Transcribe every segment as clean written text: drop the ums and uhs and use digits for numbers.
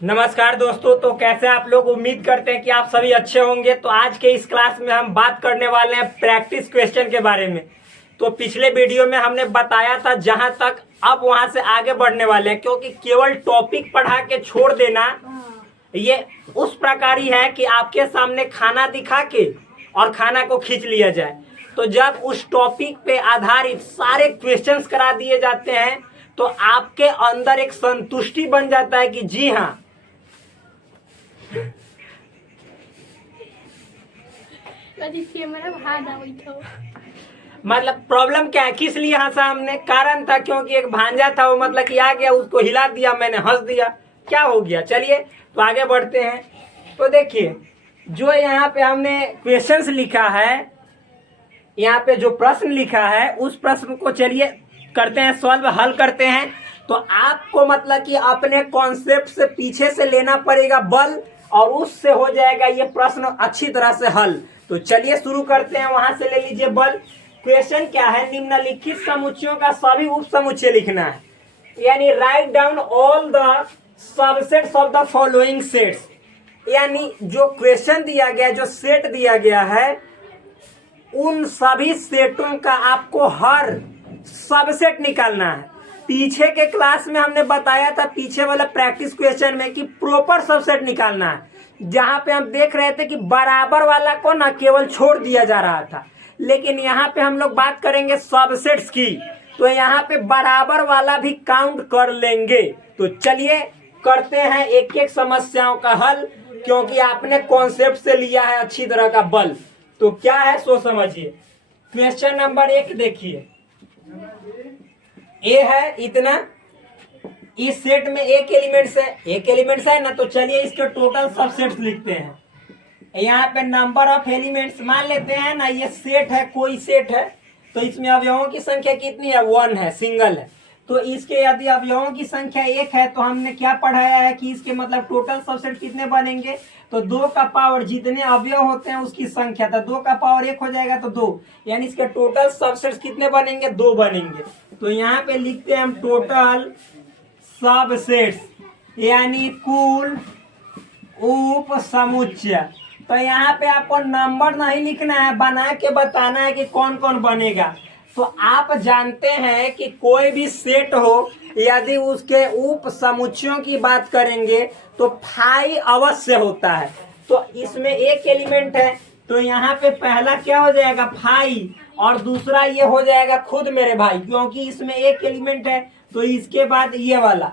नमस्कार दोस्तों, तो कैसे आप लोग। उम्मीद करते हैं कि आप सभी अच्छे होंगे। तो आज के इस क्लास में हम बात करने वाले हैं प्रैक्टिस क्वेश्चन के बारे में। तो पिछले वीडियो में हमने बताया था जहां तक, अब वहां से आगे बढ़ने वाले हैं, क्योंकि केवल टॉपिक पढ़ा के छोड़ देना ये उस प्रकार ही है कि आपके सामने खाना दिखा के और खाना को खींच लिया जाए। तो जब उस टॉपिक पे आधारित सारे क्वेश्चंस करा दिए जाते हैं तो आपके अंदर एक संतुष्टि बन जाता है कि जी हाँ, मतलब प्रॉब्लम क्या है, किस लिए हंसा हमने। कारण था क्योंकि एक भांजा था, वो मतलब कि आ गया, उसको हिला दिया, मैंने हंस दिया, क्या हो गया। चलिए तो आगे बढ़ते हैं। तो देखिए, जो यहाँ पे हमने क्वेश्चंस लिखा है, यहाँ पे जो प्रश्न लिखा है उस प्रश्न को चलिए करते हैं सॉल्व, हल करते हैं। तो आपको मतलब कि अपने कॉन्सेप्ट से पीछे से लेना पड़ेगा बल, और उससे हो जाएगा ये प्रश्न अच्छी तरह से हल। तो चलिए शुरू करते हैं, वहां से ले लीजिए बल। क्वेश्चन क्या है, निम्नलिखित समुच्चयों का सभी उप समुच्चय लिखना है, यानी write down all the subsets of the following sets. यानी जो क्वेश्चन दिया गया, जो सेट दिया गया है, उन सभी सेटों का आपको हर सबसेट निकालना है। पीछे के क्लास में हमने बताया था, पीछे वाला प्रैक्टिस क्वेश्चन में, कि प्रॉपर सबसेट निकालना है, जहां पे हम देख रहे थे कि बराबर वाला को ना केवल छोड़ दिया जा रहा था। लेकिन यहाँ पे हम लोग बात करेंगे सबसेट्स की, तो यहाँ पे बराबर वाला भी काउंट कर लेंगे। तो चलिए करते हैं एक एक समस्याओं का हल, क्योंकि आपने कॉन्सेप्ट से लिया है अच्छी तरह का बल। तो क्या है सो समझिए। क्वेश्चन नंबर 1 देखिए, ए है इतना, इस सेट में एक एलिमेंट्स है ना। तो चलिए इसके टोटल सबसेट्स लिखते हैं। यहाँ पे नंबर ऑफ एलिमेंट्स मान लेते हैं ना, ये सेट है, कोई सेट है, तो इसमें अवयवों की संख्या कितनी है, 1 है, सिंगल है। तो इसके यदि अवयवों की संख्या 1 है तो हमने क्या पढ़ाया है कि इसके मतलब टोटल सबसेट कितने बनेंगे, तो 2 का पावर जितने अवयव होते हैं उसकी संख्या, तो 2 का पावर 1 हो जाएगा तो 2, यानी इसके टोटल सबसेट कितने बनेंगे, 2 बनेंगे। तो यहाँ पे लिखते हैं हम टोटल सबसेट्स, यानी कुल उप समुच्चय। तो यहाँ पे आपको नंबर नहीं लिखना है, बना के बताना है कि कौन कौन बनेगा। तो आप जानते हैं कि कोई भी सेट हो, यदि उसके उप समुच्चयों की बात करेंगे तो 5 अवश्य होता है। तो इसमें एक एलिमेंट है, तो यहाँ पे पहला क्या हो जाएगा, 5, और दूसरा ये हो जाएगा खुद मेरे भाई, क्योंकि इसमें एक एलिमेंट है। तो इसके बाद ये वाला,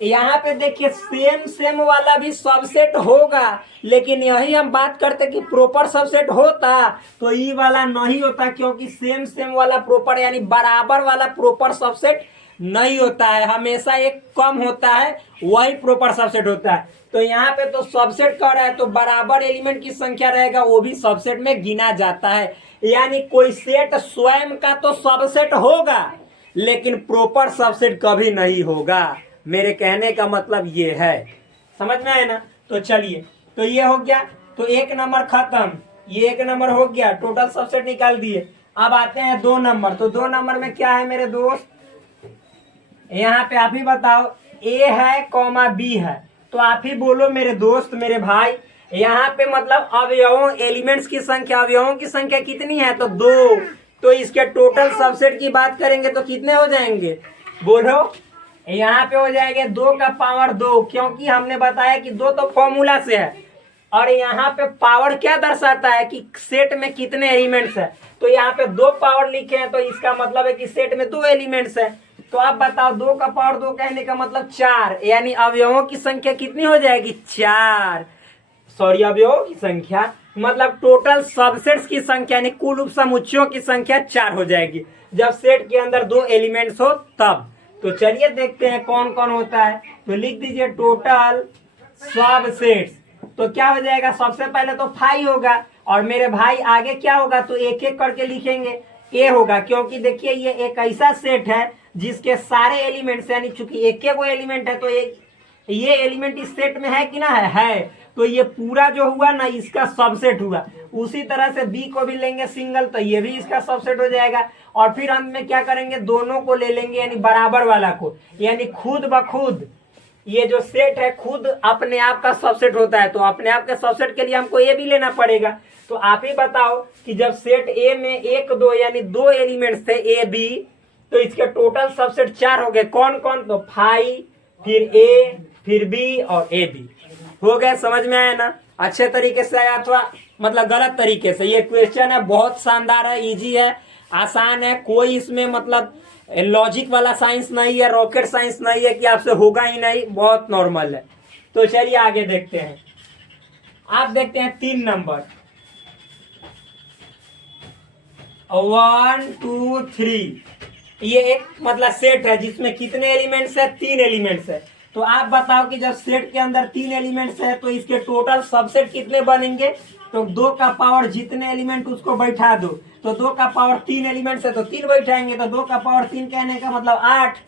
यहाँ पे देखिए सेम वाला भी सबसेट होगा, लेकिन यही हम बात करते कि प्रॉपर सबसेट होता तो ये वाला नहीं होता, क्योंकि सेम वाला प्रॉपर यानी बराबर वाला प्रॉपर सबसेट नहीं होता है, हमेशा एक कम होता है, वही प्रॉपर सबसेट होता है। तो यहाँ पे तो सबसेट कर रहा है, तो बराबर एलिमेंट की संख्या रहेगा, वो भी सबसेट में गिना जाता है। यानी कोई सेट स्वयं का तो सबसेट होगा, लेकिन प्रॉपर सबसेट कभी नहीं होगा। मेरे कहने का मतलब ये है, समझ में आए ना। तो चलिए, तो ये हो गया, तो 1 नंबर खत्म, ये 1 नंबर हो गया, टोटल सबसेट निकाल दिए। अब आते हैं 2 नंबर। तो 2 नंबर में क्या है मेरे दोस्त, यहाँ पे आप ही बताओ, ए है कॉमा बी है, तो आप ही बोलो मेरे दोस्त, मेरे भाई। यहाँ पे मतलब अवयवों, एलिमेंट्स की संख्या, अवयवों की संख्या कितनी है, तो 2। तो इसके टोटल सबसेट की बात करेंगे तो कितने हो जाएंगे, बोलो। यहाँ पे हो जाएंगे 2 का पावर 2, क्योंकि हमने बताया कि 2 तो फॉर्मूला से है, और यहाँ पे पावर क्या दर्शाता है कि सेट में कितने एलिमेंट्स है। तो यहाँ पे 2 पावर लिखे हैं, तो इसका मतलब है कि सेट में 2 एलिमेंट्स है। तो आप बताओ, 2 का पावर 2 कहने का मतलब 4, यानी अवयवों की संख्या कितनी हो जाएगी, 4। सॉरी, अवयवों की संख्या मतलब टोटल सबसेट्स की संख्या, यानी कुल उप समुच्चयों की संख्या 4 हो जाएगी, जब सेट के अंदर 2 एलिमेंट्स हो तब। तो चलिए देखते हैं कौन कौन होता है। तो लिख दीजिए टोटल सबसेट्स, तो क्या हो जाएगा, सबसे पहले तो 5 होगा, और मेरे भाई आगे क्या होगा, तो एक एक करके लिखेंगे, ए होगा, क्योंकि देखिए ये एक ऐसा सेट है जिसके सारे एलिमेंट्स, यानी चूंकि एक एक एलिमेंट है तो ये एलिमेंट इस सेट में है कि ना है। तो ये पूरा जो हुआ ना इसका सबसेट हुआ। उसी तरह से बी को भी लेंगे सिंगल तो ये भी इसका सबसेट हो जाएगा। और फिर अंत में क्या करेंगे, दोनों को ले लेंगे यानी बराबर वाला को, यानी खुद ब खुद ये जो सेट है खुद अपने आप का सबसेट होता है। तो अपने आप के सबसेट के लिए हमको ए भी लेना पड़ेगा। तो आप ही बताओ कि जब सेट ए में एक दो यानी दो एलिमेंट्स थे ए बी, तो इसके टोटल सबसेट 4 हो गए। कौन कौन, तो फाई, फिर ए, फिर बी और ए बी हो गए। समझ में आया ना, अच्छे तरीके से आया अथवा मतलब गलत तरीके से। ये क्वेश्चन है बहुत शानदार है, इजी है, आसान है, कोई इसमें मतलब लॉजिक वाला साइंस नहीं है, रॉकेट साइंस नहीं है कि आपसे होगा ही नहीं, बहुत नॉर्मल है। तो चलिए आगे देखते हैं। आप देखते हैं 3 नंबर 1 2 3। ये एक मतलब सेट है जिसमें कितने एलिमेंट्स है, 3 एलिमेंट्स है। तो आप बताओ कि जब सेट के अंदर 3 एलिमेंट्स है तो इसके टोटल सबसेट कितने बनेंगे। तो 2 का पावर जितने एलिमेंट उसको बैठा दो, तो 2 का पावर 3 एलिमेंट्स है तो 3 बैठाएंगे। तो 2 का पावर 3 कहने का मतलब 8।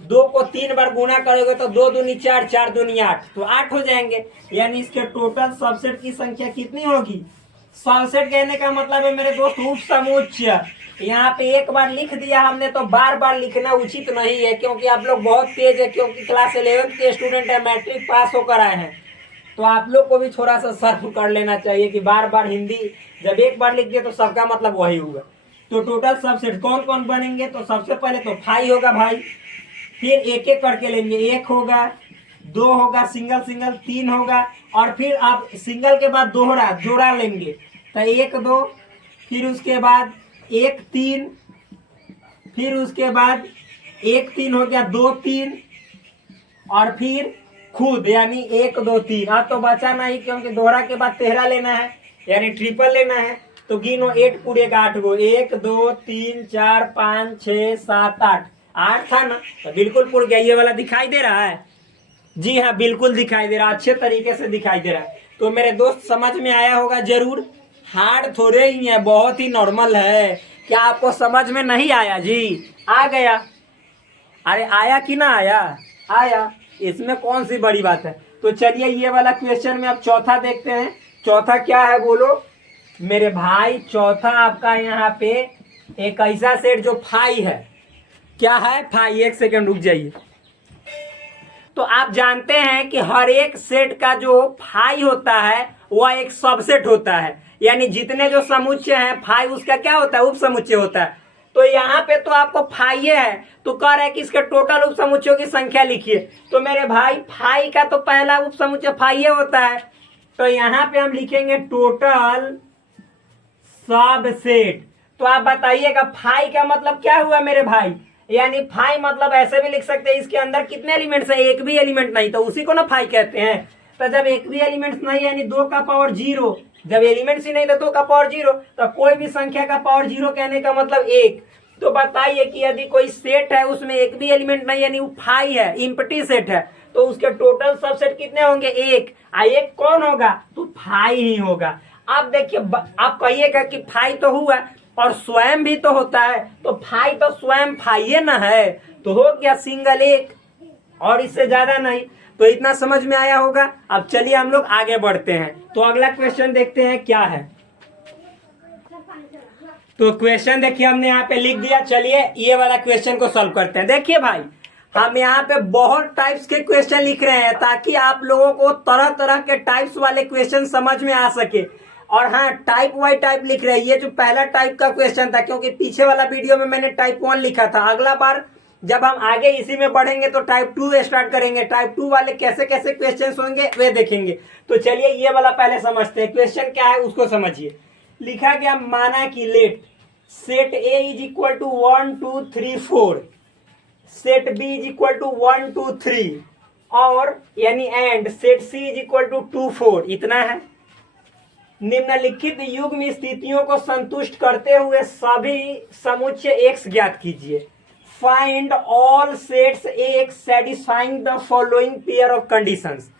2 को 3 बार गुना करोगे तो 2 दूनी 4, 4 दूनी 8, तो 8 हो जाएंगे। यानी इसके टोटल सबसेट की संख्या कितनी होगी। सबसेट कहने का मतलब है मेरे दोस्त उप समुच्चय। यहाँ पे एक बार लिख दिया हमने तो बार बार लिखना उचित नहीं है, क्योंकि आप लोग बहुत तेज है, क्योंकि क्लास 11th के स्टूडेंट है, मैट्रिक पास होकर आए हैं। तो आप लोग को भी थोड़ा सा सर्व कर लेना चाहिए कि बार बार हिंदी जब एक बार लिख दिए तो सबका मतलब वही हुआ। तो टोटल सबसेट कौन कौन बनेंगे, तो सबसे पहले तो फाई होगा भाई, फिर एक एक करके लेंगे। 1 होगा, 2 होगा, सिंगल सिंगल 3 होगा, और फिर आप सिंगल के बाद दोहरा जोड़ा लेंगे तो 1 2, फिर उसके बाद 1 3, फिर उसके बाद 1 3 हो गया, 2 3, और फिर खुद यानी 1 2 3। अब तो बचा नहीं क्योंकि दोहरा के बाद 13 लेना है यानी ट्रिपल लेना है। तो गिनो 8 पूरे का 8 गो, 1 2 3 4 5 6 7 8, 8 था ना, तो बिल्कुल पूर गया। ये वाला दिखाई दे रहा है, जी हाँ बिल्कुल दिखाई दे रहा है, अच्छे तरीके से दिखाई दे रहा है। तो मेरे दोस्त समझ में आया होगा जरूर, हार्ड थोड़े ही है, बहुत ही नॉर्मल है। क्या आपको समझ में नहीं आया जी, आ गया, अरे आया कि ना आया, आया, इसमें कौन सी बड़ी बात है। तो चलिए ये वाला क्वेश्चन में अब चौथा देखते हैं। चौथा क्या है बोलो मेरे भाई। चौथा आपका यहाँ पे एक ऐसा सेट जो फाई है, क्या है फाई, एक सेकंड रुक जाइए। तो आप जानते हैं कि हर एक सेट का जो फाई होता है वह एक सबसेट होता है, यानी जितने जो समुच्चय हैं फाई उसका क्या होता है, उप समुच्चय होता है। तो यहाँ पे तो आपको फाई है, तो कह रहा है कि इसके टोटल उप समुच्चयों की संख्या लिखिए। तो मेरे भाई फाई का तो पहला उप समुच्चय फाई होता है, तो यहाँ पे हम लिखेंगे टोटल सबसेट। तो आप बताइएगा फाई का मतलब क्या हुआ मेरे भाई, यानी फाई मतलब ऐसे भी लिख सकते हैं इसके अंदर कितने एलिमेंट्स है, एक भी एलिमेंट नहीं, तो उसी को ना फाई कहते हैं। तो जब एक भी एलिमेंट्स नहीं यानी 2 का पावर 0, जब एलिमेंट्स ही नहीं तो 2 का पावर 0, तो कोई भी संख्या का पावर 0 कहने का मतलब 1। तो बताइए कि यदि कोई सेट है उसमें एक भी एलिमेंट नहीं यानी वो फाई है, इम्प्टी सेट है, तो उसके टोटल सबसेट कितने होंगे, 1। एक कौन होगा, तो फाई ही होगा। अब देखिए आप कहिएगा कि फाई तो हुआ और स्वयं भी तो होता है, तो फाई तो स्वयं फाई ना है, तो हो गया सिंगल 1 और इससे ज्यादा नहीं। तो इतना समझ में आया होगा। अब चलिए हम लोग आगे बढ़ते हैं। तो अगला क्वेश्चन देखते हैं क्या है। तो क्वेश्चन देखिए हमने यहाँ पे लिख दिया, चलिए ये वाला क्वेश्चन को सॉल्व करते हैं। देखिए भाई हम यहाँ पे बहुत टाइप्स के क्वेश्चन लिख रहे हैं ताकि आप लोगों को तरह तरह के टाइप्स वाले क्वेश्चन समझ में आ सके। और हाँ टाइप वाई टाइप लिख रहे हैं, ये जो पहला टाइप का क्वेश्चन था, क्योंकि पीछे वाला वीडियो में मैंने टाइप 1 लिखा था। अगला बार जब हम आगे इसी में बढ़ेंगे तो टाइप 2 स्टार्ट करेंगे, टाइप 2 वाले कैसे कैसे क्वेश्चन होंगे वे देखेंगे। तो चलिए ये वाला पहले समझते हैं, क्वेश्चन क्या है उसको समझिए। लिखा गया माना कि let set A is equal to 1 2 3 4, set B is equal to 1 2 3, और यानी and set C is equal to 2 4, इतना है। निम्नलिखित युग्म स्थितियों को संतुष्ट करते हुए सभी समुच्चय एक्स ज्ञात कीजिए। Find all sets x satisfying the following pair of conditions.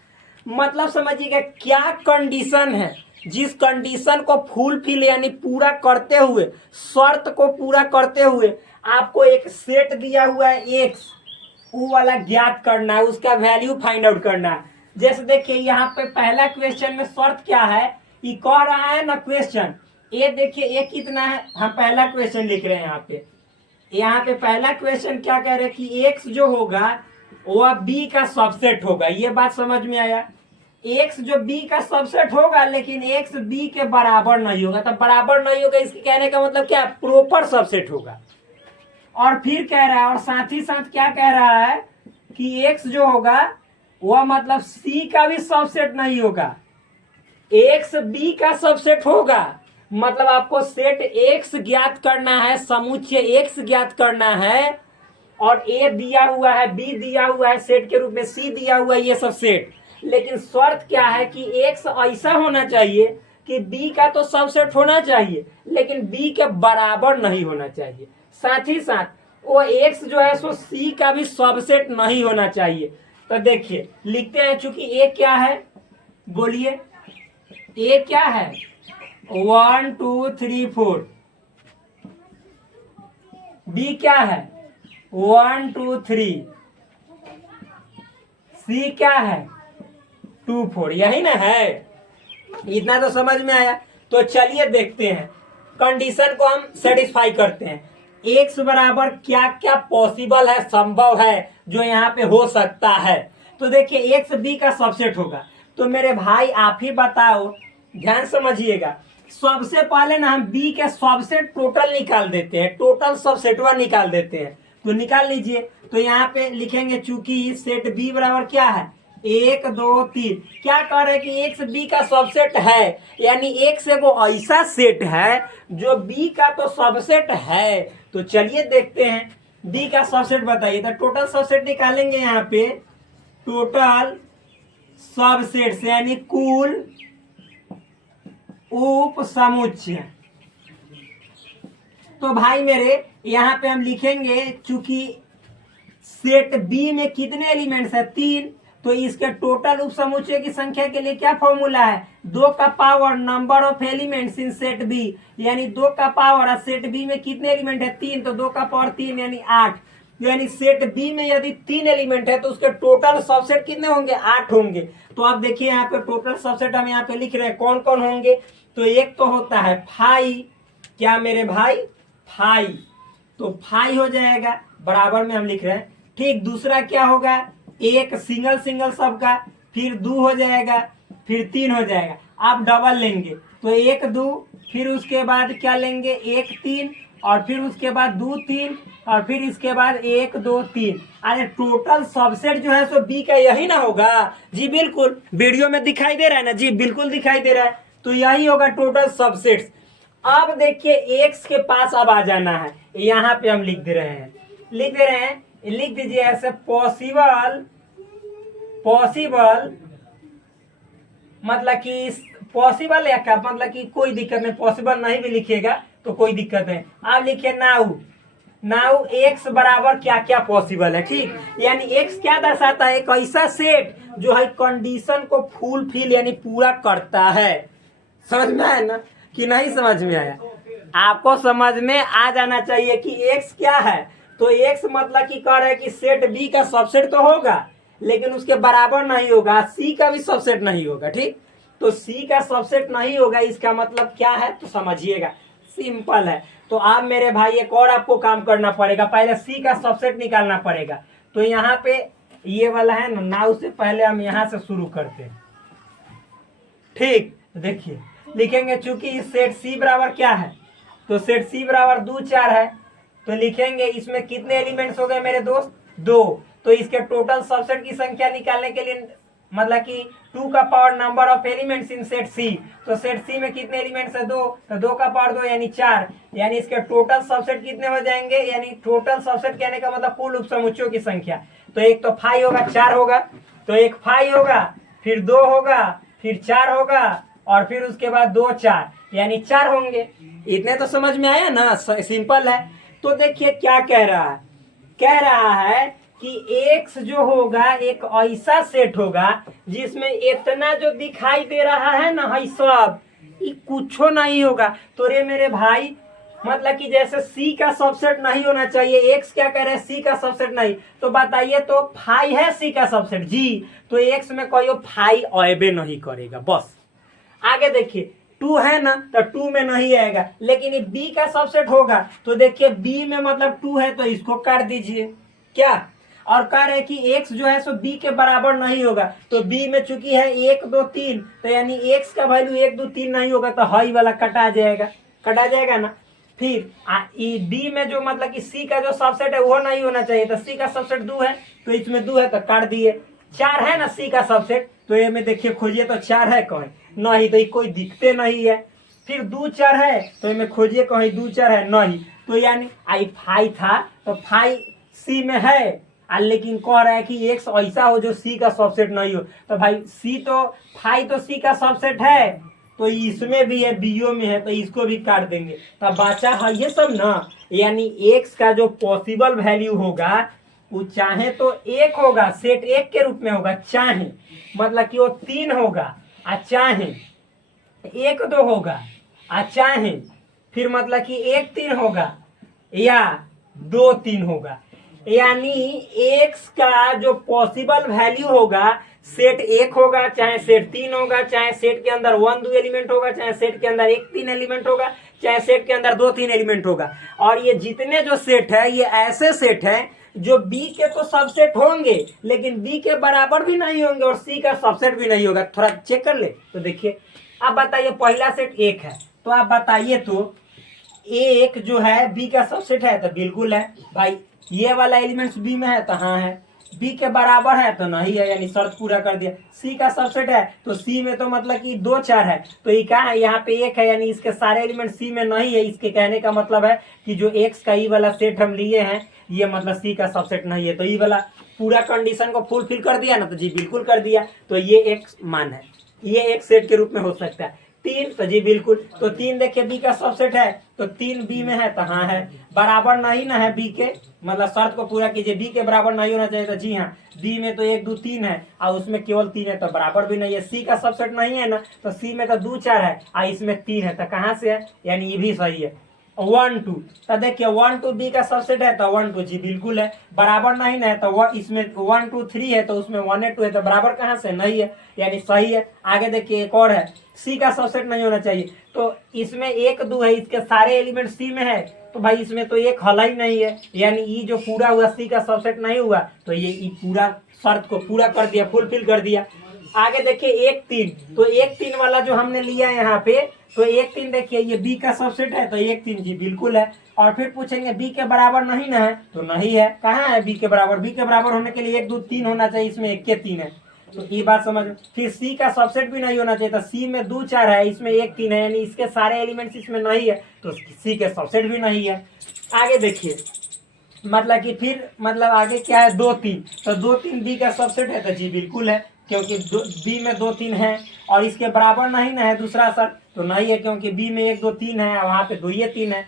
मतलब समझिएगा क्या कंडीशन है, जिस कंडीशन को फुलफिल यानी पूरा करते हुए, शर्त को पूरा करते हुए आपको एक सेट दिया हुआ है एक्स, वो वाला ज्ञात करना है, उसका वैल्यू फाइंड आउट करना है। जैसे देखिए यहाँ पे पहला क्वेश्चन में शर्त क्या है, ये कह रहा है ना क्वेश्चन, ये देखिए ये कितना है, हम पहला क्वेश्चन लिख रहे हैं यहाँ पे पहला क्वेश्चन क्या कह रहे हैं कि एक्स जो होगा वह बी का सबसेट होगा। ये बात समझ में आया, एक्स जो बी का सबसेट होगा लेकिन एक्स बी के बराबर नहीं होगा। तो बराबर नहीं होगा इसके कहने का मतलब क्या, प्रॉपर सबसेट होगा। और फिर कह रहा है, और साथ ही साथ क्या कह रहा है कि एक्स जो होगा वह मतलब सी का भी सबसेट नहीं होगा, एक्स बी का सबसेट होगा। मतलब आपको सेट एक्स ज्ञात करना है, समुच्चय एक्स ज्ञात करना है, और ए दिया हुआ है, बी दिया हुआ है सेट के रूप में, सी दिया हुआ है, ये सब सेट। लेकिन शर्त क्या है कि एक्स ऐसा होना चाहिए कि बी का तो सबसेट होना चाहिए लेकिन बी के बराबर नहीं होना चाहिए। साथ ही साथ वो एक्स जो है सो सी का भी सबसेट नहीं होना चाहिए। तो देखिए लिखते हैं, चूंकि ए क्या है, बोलिए ए क्या है, 1 2 3 4। बी क्या है, 1 2 3। सी क्या है, 2 4। यही ना है, इतना तो समझ में आया। तो चलिए देखते हैं, कंडीशन को हम सेटिस्फाई करते हैं। एक्स बराबर क्या क्या पॉसिबल है, संभव है जो यहाँ पे हो सकता है। तो देखिए एक्स बी का सबसेट होगा। तो मेरे भाई आप ही बताओ, ध्यान समझिएगा। सबसे पहले ना हम बी के सबसेट टोटल निकाल देते हैं, टोटल सबसेटवा निकाल देते हैं। तो निकाल लीजिए। तो यहाँ पे लिखेंगे चूंकि सेट बी बराबर क्या है, 1 2 3। क्या कह रहे हैं कि एक्स बी का सबसेट है, यानी एक्स एगो ऐसा सेट है जो बी का तो सबसेट है। तो चलिए देखते हैं बी का सबसेट बताइए। तो टोटल सबसेट निकालेंगे यहाँ पे, टोटल सबसेट से यानी कुल उप समुच्चय। तो भाई मेरे यहाँ पे हम लिखेंगे चूंकि सेट बी में कितने एलिमेंट्स है, 3। तो इसके टोटल उप समुच्चय की संख्या के लिए क्या फॉर्मूला है, 2 का power number of elements in set B, यानी 2 का पावर। और सेट बी में कितने एलिमेंट है, 3, तो 2 का पावर 3 यानी 8। यानी सेट बी में यदि 3 एलिमेंट है तो उसके टोटल सबसेट कितने होंगे, 8 होंगे। तो आप देखिए यहाँ पे टोटल सबसेट हम यहाँ पे लिख रहे हैं, कौन कौन होंगे। तो एक तो होता है फाई, क्या मेरे भाई, फाई। तो फाई हो जाएगा, बराबर में हम लिख रहे हैं। ठीक, दूसरा क्या होगा, एक सिंगल सिंगल सबका, फिर 2 हो जाएगा, फिर 3 हो जाएगा। आप डबल लेंगे तो 1 2, फिर उसके बाद क्या लेंगे, 1 3, और फिर उसके बाद 2 3, और फिर इसके बाद 1 2 3। अरे टोटल सबसेट जो है सो बी का यही ना होगा जी, बिल्कुल वीडियो में दिखाई दे रहा है ना जी, बिल्कुल दिखाई दे रहा है। तो यही होगा टोटल सबसेट्स। अब देखिए एक्स के पास अब आ जाना है, यहाँ पे हम लिख दे रहे हैं, लिख दीजिए ऐसे, पॉसिबल मतलब कि पॉसिबल या क्या, मतलब कि कोई दिक्कत नहीं, पॉसिबल नहीं भी लिखिएगा तो कोई दिक्कत नहीं। आप लिखिए नाउ एक्स बराबर क्या क्या पॉसिबल है। ठीक, यानी एक्स क्या दर्शाता है, एक ऐसा सेट जो है कंडीशन को फुलफिल यानी पूरा करता है। समझ में आया ना कि नहीं समझ में आया, आपको समझ में आ जाना चाहिए कि एक्स क्या है। तो एक्स मतलब कि कह रहा है कि सेट बी का सबसेट तो होगा लेकिन उसके बराबर नहीं होगा, सी का भी सबसेट नहीं होगा। ठीक, तो सी का सबसेट नहीं होगा, इसका मतलब क्या है तो समझिएगा, सिंपल है। तो आप मेरे भाई एक और आपको काम करना पड़ेगा, पहले सी का सबसेट निकालना पड़ेगा। तो यहाँ पे ये वाला है ना, नाउ से पहले हम यहाँ से शुरू करते हैं। ठीक, देखिए लिखेंगे चूंकि सेट सी बराबर क्या है, तो सेट सी बराबर 2 4 है। तो लिखेंगे इसमें कितने एलिमेंट्स हो गए मेरे दोस्त, 2। तो इसके टोटल सबसेट की संख्या निकालने के लिए मतलब कि 2 का power number of elements in set C. तो सेट सी में कितने एलिमेंट्स है, 2। तो 2 का पावर 2 यानी 4। यानी इसके टोटल सबसेट कितने हो जाएंगे, यानी टोटल सबसेट कहने का मतलब कुल उपसमुच्चयों की संख्या। तो एक तो 5 होगा, 4 होगा, तो एक 5 होगा, फिर 2 होगा, फिर 4 होगा, और फिर उसके बाद 2 4 यानी 4 होंगे। इतने तो समझ में आया ना, सिंपल है। तो देखिए क्या कह रहा है कि एक्स जो होगा एक ऐसा सेट होगा जिसमें इतना जो दिखाई दे रहा है ना, है सब ये कुछो नहीं होगा। तो रे मेरे भाई मतलब कि जैसे सी का सबसेट नहीं होना चाहिए, एक्स क्या कह रहे हैं सी का सबसेट नहीं, तो बताइए तो फाई है सी का सबसेट जी, तो एक्स में कोई फाई अयबे नहीं करेगा बस। आगे देखिए 2 है ना, तो 2 में नहीं आएगा, लेकिन ये बी का सबसेट होगा, तो देखिए बी में मतलब 2 है तो इसको काट दीजिए क्या, और कह रहे कि एक्स जो है सो बी के बराबर नहीं होगा, तो बी में चूंकि है 1 2 3, तो यानी एक्स का वैल्यू 1 2 3 नहीं होगा, तो हाई वाला कटा जाएगा ना। फिर बी में जो मतलब कि सी का जो सबसेट है वो नहीं होना चाहिए, तो सी का सबसेट 2 है, तो इसमें 2 है तो काट दिए। 4 है ना सी का सबसेट, तो ये में देखिए खोजिए तो 4 है कहीं नहीं, तो ये कोई दिखते नहीं है। फिर 2 4 है, तो ये में खोजिए कहीं 2 4 है नहीं, तो यानी आई फाई था, तो फाई सी में है, लेकिन कह रहा है कि एक्स ऐसा हो जो सी का सबसेट नहीं हो, तो भाई सी तो फाई तो सी का सबसेट है, तो इसमें भी है बीओ में है, तो इसको भी काट देंगे, तो बचा है ये सब ना, यानी एक्स का जो पॉसिबल वैल्यू होगा वो चाहे तो 1 होगा, सेट 1 के रूप में होगा, चाहे मतलब कि वो 3 होगा, चाहे 1 2 होगा, चाहे फिर मतलब कि 1 3 होगा या 2 3 होगा, यानी एक्स का जो पॉसिबल वैल्यू होगा सेट 1 होगा, चाहे सेट 3 होगा, चाहे सेट के अंदर 1 2 एलिमेंट होगा, चाहे सेट के अंदर 1 3 एलिमेंट होगा, चाहे सेट के अंदर 2 3 एलिमेंट होगा। और ये जितने जो सेट है ये ऐसे सेट है जो बी के तो सबसेट होंगे लेकिन बी के बराबर भी नहीं होंगे और सी का सबसेट भी नहीं होगा। थोड़ा चेक कर ले तो देखिए, आप बताइए पहला सेट 1 है, तो आप बताइए तो 1 जो है बी का सबसेट है, तो बिल्कुल है भाई। ये वाला एलिमेंट्स बी में है तो हाँ है, बी के बराबर है तो नहीं है, यानी शर्त पूरा कर दिया। सी का सबसेट है तो सी में तो मतलब कि 2 4 है, तो ये क्या है यहाँ पे 1 है, यानी इसके सारे एलिमेंट सी में नहीं है। इसके कहने का मतलब है कि जो एक्स का ई वाला सेट हम लिए हैं ये मतलब सी का सबसेट नहीं है, तो ई वाला पूरा कंडीशन को फुलफिल कर दिया ना, तो जी बिल्कुल कर दिया, तो ये एक मान है, ये एक सेट के रूप में हो सकता है। 3 तो जी बिल्कुल, तो 3 देखिए बी का सबसेट है, तो 3 बी में है तो हाँ है, बराबर नहीं ना है बी के, मतलब शर्त को पूरा कीजिए, बी के बराबर नहीं होना चाहिए, तो जी हाँ बी में तो 1 2 3 है और उसमें केवल 3 है, तो बराबर भी नहीं है। सी का सबसेट नहीं है ना, तो सी में तो 2 4 है और इसमें 3 है, तो कहाँ से है, यानी ये भी सही है। 1 2, तो देखिए 1 2 बी का सबसेट है तो 1 2 जी बिल्कुल है, बराबर नहीं ना है, तो इसमें 1 2 3 है तो उसमें 1 2 है, तो बराबर कहाँ से नहीं है, यानी सही है। आगे देखिए एक और है, सी का सबसेट नहीं होना चाहिए, तो इसमें 1 2 है, इसके सारे एलिमेंट सी में है, तो भाई इसमें तो एक हल ही नहीं है, यानी ये जो पूरा हुआ सी का सबसेट नहीं हुआ, तो ये पूरा शर्त को पूरा कर दिया, फुलफिल कर दिया। आगे देखिए 1 3, तो 1 3 वाला जो हमने लिया है यहाँ पे, तो 1 3 देखिए ये बी का सबसेट है, तो 1 3 जी बिल्कुल है। और फिर पूछेंगे बी के बराबर नहीं ना है, तो नहीं है, कहाँ है बी के बराबर, बी के बराबर होने के लिए 1 2 3 होना चाहिए, इसमें 1 के 3 है, तो ये बात समझ। फिर सी का सबसेट भी नहीं होना चाहिए, तो सी में 2 4 है, इसमें 1 3 है, यानी इसके सारे एलिमेंट्स इसमें नहीं है, तो सी के सबसेट भी नहीं है। आगे देखिए मतलब कि फिर मतलब आगे क्या है 2 3, तो 2 3 बी का सबसेट है, तो जी बिल्कुल है, क्योंकि बी में 2 3 है और इसके बराबर नहीं ना है दूसरा सर, तो नहीं है, क्योंकि बी में 1 2 3 है, वहां पे 2 ये 3 है,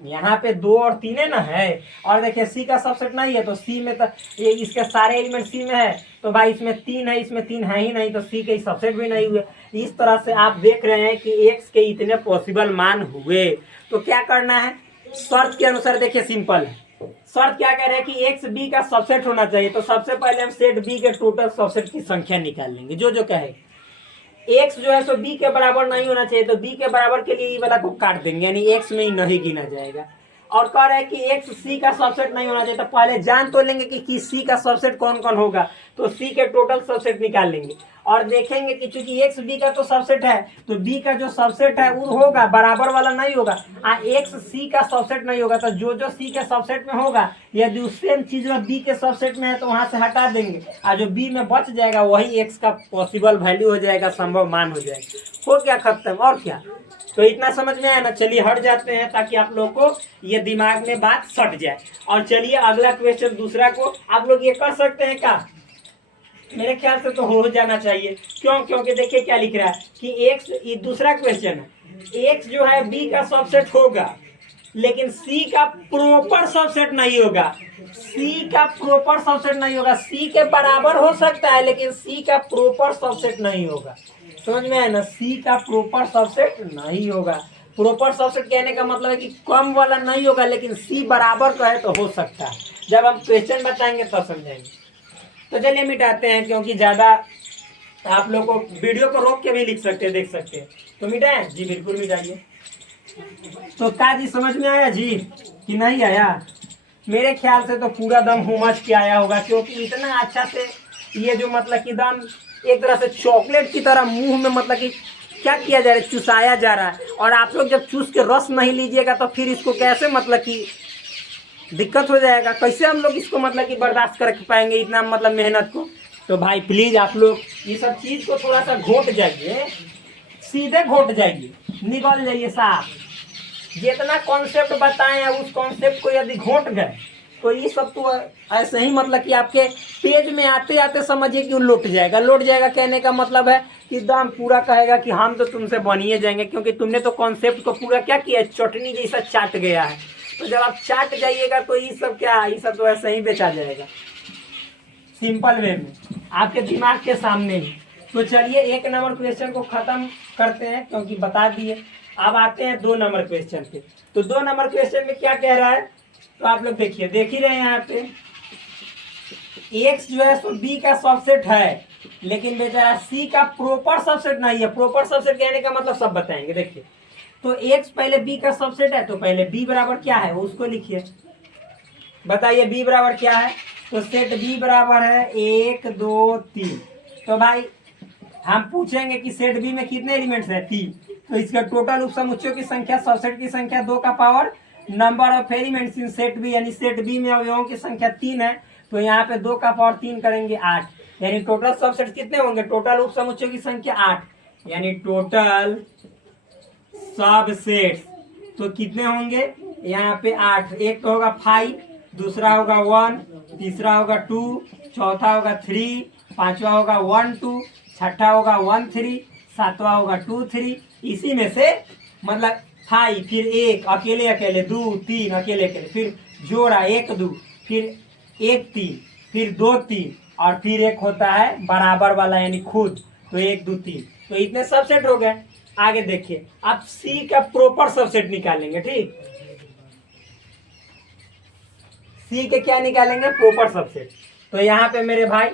यहाँ पे 2 और 3 है ना है। और देखिए सी का सबसेट नहीं है, तो सी में तो ये इसके सारे एलिमेंट सी में है, तो भाई इसमें 3 है, इसमें 3 है ही नहीं, तो सी के सबसेट भी नहीं हुए। इस तरह से आप देख रहे हैं कि एक्स के इतने पॉसिबल मान हुए, तो क्या करना है, शर्त के अनुसार देखिए सिंपल है। शर्त क्या कह रहे हैं कि एक्स बी का सबसेट होना चाहिए, तो सबसे पहले हम सेट बी के टोटल सबसेट की संख्या निकाल लेंगे, जो जो कहे। एक्स जो है सो बी के बराबर नहीं होना चाहिए, तो बी के बराबर के लिए ये वाला को काट देंगे, यानी एक्स में ही नहीं गिना जाएगा। और कह रहे हैं कि एक्स सी का सबसेट नहीं होना चाहिए, तो पहले जान तो लेंगे कि सी का सबसेट कौन कौन होगा, तो सी के टोटल सबसेट निकाल लेंगे और देखेंगे कि चूंकि एक्स बी का तो सबसेट है, तो बी का जो सबसेट है वो होगा, बराबर वाला नहीं होगा। एक्स सी का सबसेट नहीं होगा, तो जो जो सी के सबसेट में होगा यदि उस सेम चीज में बी के सबसेट में है तो वहां से हटा देंगे, और जो बी में बच जाएगा वही एक्स का पॉसिबल वैल्यू हो जाएगा, संभव मान हो जाएगा। हो गया खत्म, और क्या। तो इतना समझ में आया ना, चलिए हट जाते हैं ताकि आप लोग को ये दिमाग में बात सट जाए। और चलिए अगला क्वेश्चन दूसरा को आप लोग ये कर सकते हैं क्या, मेरे ख्याल से तो हो जाना चाहिए, क्यों, क्योंकि देखिए क्या लिख रहा है कि एक्स, ये दूसरा क्वेश्चन है, एक्स जो है बी का सबसेट होगा लेकिन सी का प्रॉपर सबसेट नहीं होगा, सी का प्रॉपर सबसेट नहीं होगा, सी के बराबर हो सकता है लेकिन सी का प्रॉपर सबसेट नहीं होगा। समझ में है ना, सी का प्रॉपर सबसेट नहीं होगा, प्रॉपर सबसेट कहने का मतलब है कि कम वाला नहीं होगा, लेकिन सी बराबर का है तो हो सकता है। जब हम क्वेश्चन बताएंगे तब समझाएंगे। तो चलिए मिटाते हैं, क्योंकि ज़्यादा आप लोग को वीडियो को रोक के भी लिख सकते हैं, देख सकते हैं। तो मिटाएं जी, बिल्कुल मिटाइए। तो क्या जी समझ में आया जी कि नहीं आया? मेरे ख्याल से तो पूरा दम हुमच के आया होगा, क्योंकि इतना अच्छा से ये जो मतलब कि दम एक तरह से चॉकलेट की तरह मुंह में मतलब कि क्या किया जा रहा है, चुसाया जा रहा है। और आप लोग जब चूस के रस नहीं लीजिएगा तो फिर इसको कैसे मतलब कि दिक्कत हो जाएगा, कैसे हम लोग इसको मतलब कि बर्दाश्त कर पाएंगे इतना मतलब मेहनत को। तो भाई प्लीज़ आप लोग ये सब चीज़ को थोड़ा सा घोट जाइए, सीधे घोट जाइए, निकल जाइए साफ। जितना कॉन्सेप्ट बताए हैं उस कॉन्सेप्ट को यदि घोट गए तो ये सब तो ऐसे ही मतलब कि आपके पेज में आते आते समझिए कि लौट जाएगा। लौट जाएगा कहने का मतलब है कि एकदम पूरा कहेगा कि हम तो तुमसे बनिए जाएंगे, क्योंकि तुमने तो कॉन्सेप्ट को पूरा क्या किया, चटनी जैसा चाट गया है। तो जब आप चाट जाइएगा तो ये सब क्या, ये सब तो ऐसे ही बेचा जाएगा सिंपल वे में आपके दिमाग के सामने ही। तो चलिए 1 नंबर क्वेश्चन को खत्म करते हैं, क्योंकि बता दिए। अब आते हैं 2 नंबर क्वेश्चन पे। तो 2 नंबर क्वेश्चन में क्या कह रहा है, तो आप लोग देखिए, देख ही रहे हैं यहाँ पे। एक्स जो है सो बी का सबसेट है, लेकिन बेचारा सी का प्रॉपर सबसेट नहीं है। प्रॉपर सबसेट कहने का मतलब सब बताएंगे। देखिए, तो एक्स पहले बी का सबसेट है, तो पहले बी बराबर क्या है उसको लिखिए। बताइए बी बराबर क्या है। तो सेट बी बराबर है 1 2 3। तो भाई हम पूछेंगे कि सेट बी में कितने एलिमेंट्स है, 3। तो इसका टोटल उपसमुच्चयों की संख्या, सबसेट की संख्या 2 का power number of elements in set B, यानी सेट बी में अवयवों की संख्या 3 है। तो यहाँ पे 2 का पावर 3 करेंगे 8, यानी टोटल सबसेट कितने होंगे, टोटल उपसमुच्चयों की संख्या 8, यानी टोटल सबसेट तो कितने होंगे यहाँ पे 8। एक तो होगा 5, दूसरा होगा 1, तीसरा होगा 2, चौथा होगा 3, पांचवा होगा 1 2, छठा होगा 1 3, सातवां होगा 2 3। इसी में से मतलब 5, फिर 1 अकेले अकेले, 2 3 अकेले अकेले, फिर जोड़ा 1 2, फिर 1 3, फिर 2 3, और फिर एक होता है बराबर वाला यानी खुद, तो 1 2 3। तो इतने सबसेट हो गए। आगे देखिए, आप सी का प्रॉपर सबसेट निकालेंगे। ठीक, सी के क्या निकालेंगे, प्रॉपर सबसेट। तो यहाँ पे मेरे भाई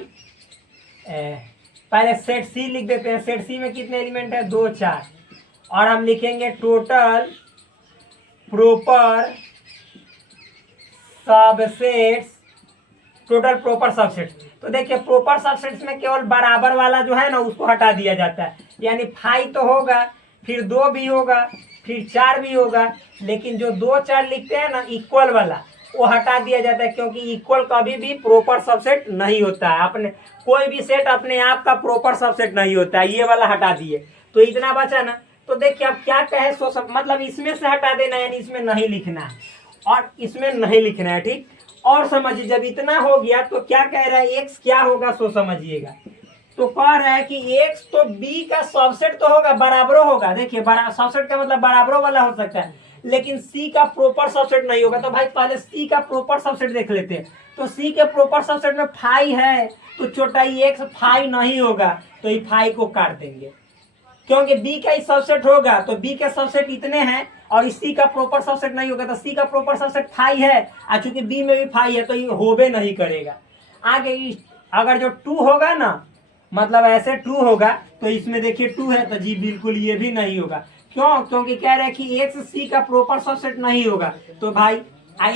पहले सेट सी लिख देते हैं। सेट सी में कितने एलिमेंट है, 2 4, और हम लिखेंगे total proper subsets, total proper subset. तो देखिए प्रॉपर सबसेट्स में केवल बराबर वाला जो है ना उसको हटा दिया जाता है, यानी 5 तो होगा, फिर 2 भी होगा, फिर 4 भी होगा, लेकिन जो 2 4 लिखते हैं ना इक्वल वाला वो हटा दिया जाता है, क्योंकि इक्वल कभी भी प्रॉपर सबसेट नहीं होता है। अपने कोई भी सेट अपने आप का प्रॉपर सबसेट नहीं होता है, ये वाला हटा दिए। तो इतना बचा ना। तो देखिए अब क्या कहे सो सब मतलब इसमें से हटा देना, यानी इसमें नहीं लिखना है और इसमें नहीं लिखना है। ठीक, और समझिए जब इतना हो गया तो क्या कह रहा है, एक्स क्या होगा सो समझिएगा। तो कह रहा है कि एक्स तो बी का सबसेट तो होगा, बराबरों होगा। देखिए सबसेट का मतलब बराबरों वाला हो सकता है, लेकिन सी का प्रॉपर सबसेट नहीं होगा। तो भाई पहले सी का प्रॉपर सबसेट देख लेते हैं। तो सी के प्रॉपर सबसेट में 5 है, तो छोटा ही एक्स 5 नहीं होगा, तो ये 5 को काट देंगे, क्योंकि बी का ही सबसेट होगा। तो बी के सबसेट इतने हैं और सी का प्रॉपर सबसेट नहीं होगा, तो सी का प्रॉपर सबसेट 5 है, और चूंकि बी में भी 5 है तो ये होबे नहीं करेगा। आगे अगर जो 2 होगा ना, मतलब ऐसे 2 होगा, तो इसमें देखिए 2 है, तो जी बिल्कुल ये भी नहीं होगा। क्यों, क्योंकि कह रहे हैं कि एक्स सी का प्रॉपर सबसेट नहीं होगा। तो भाई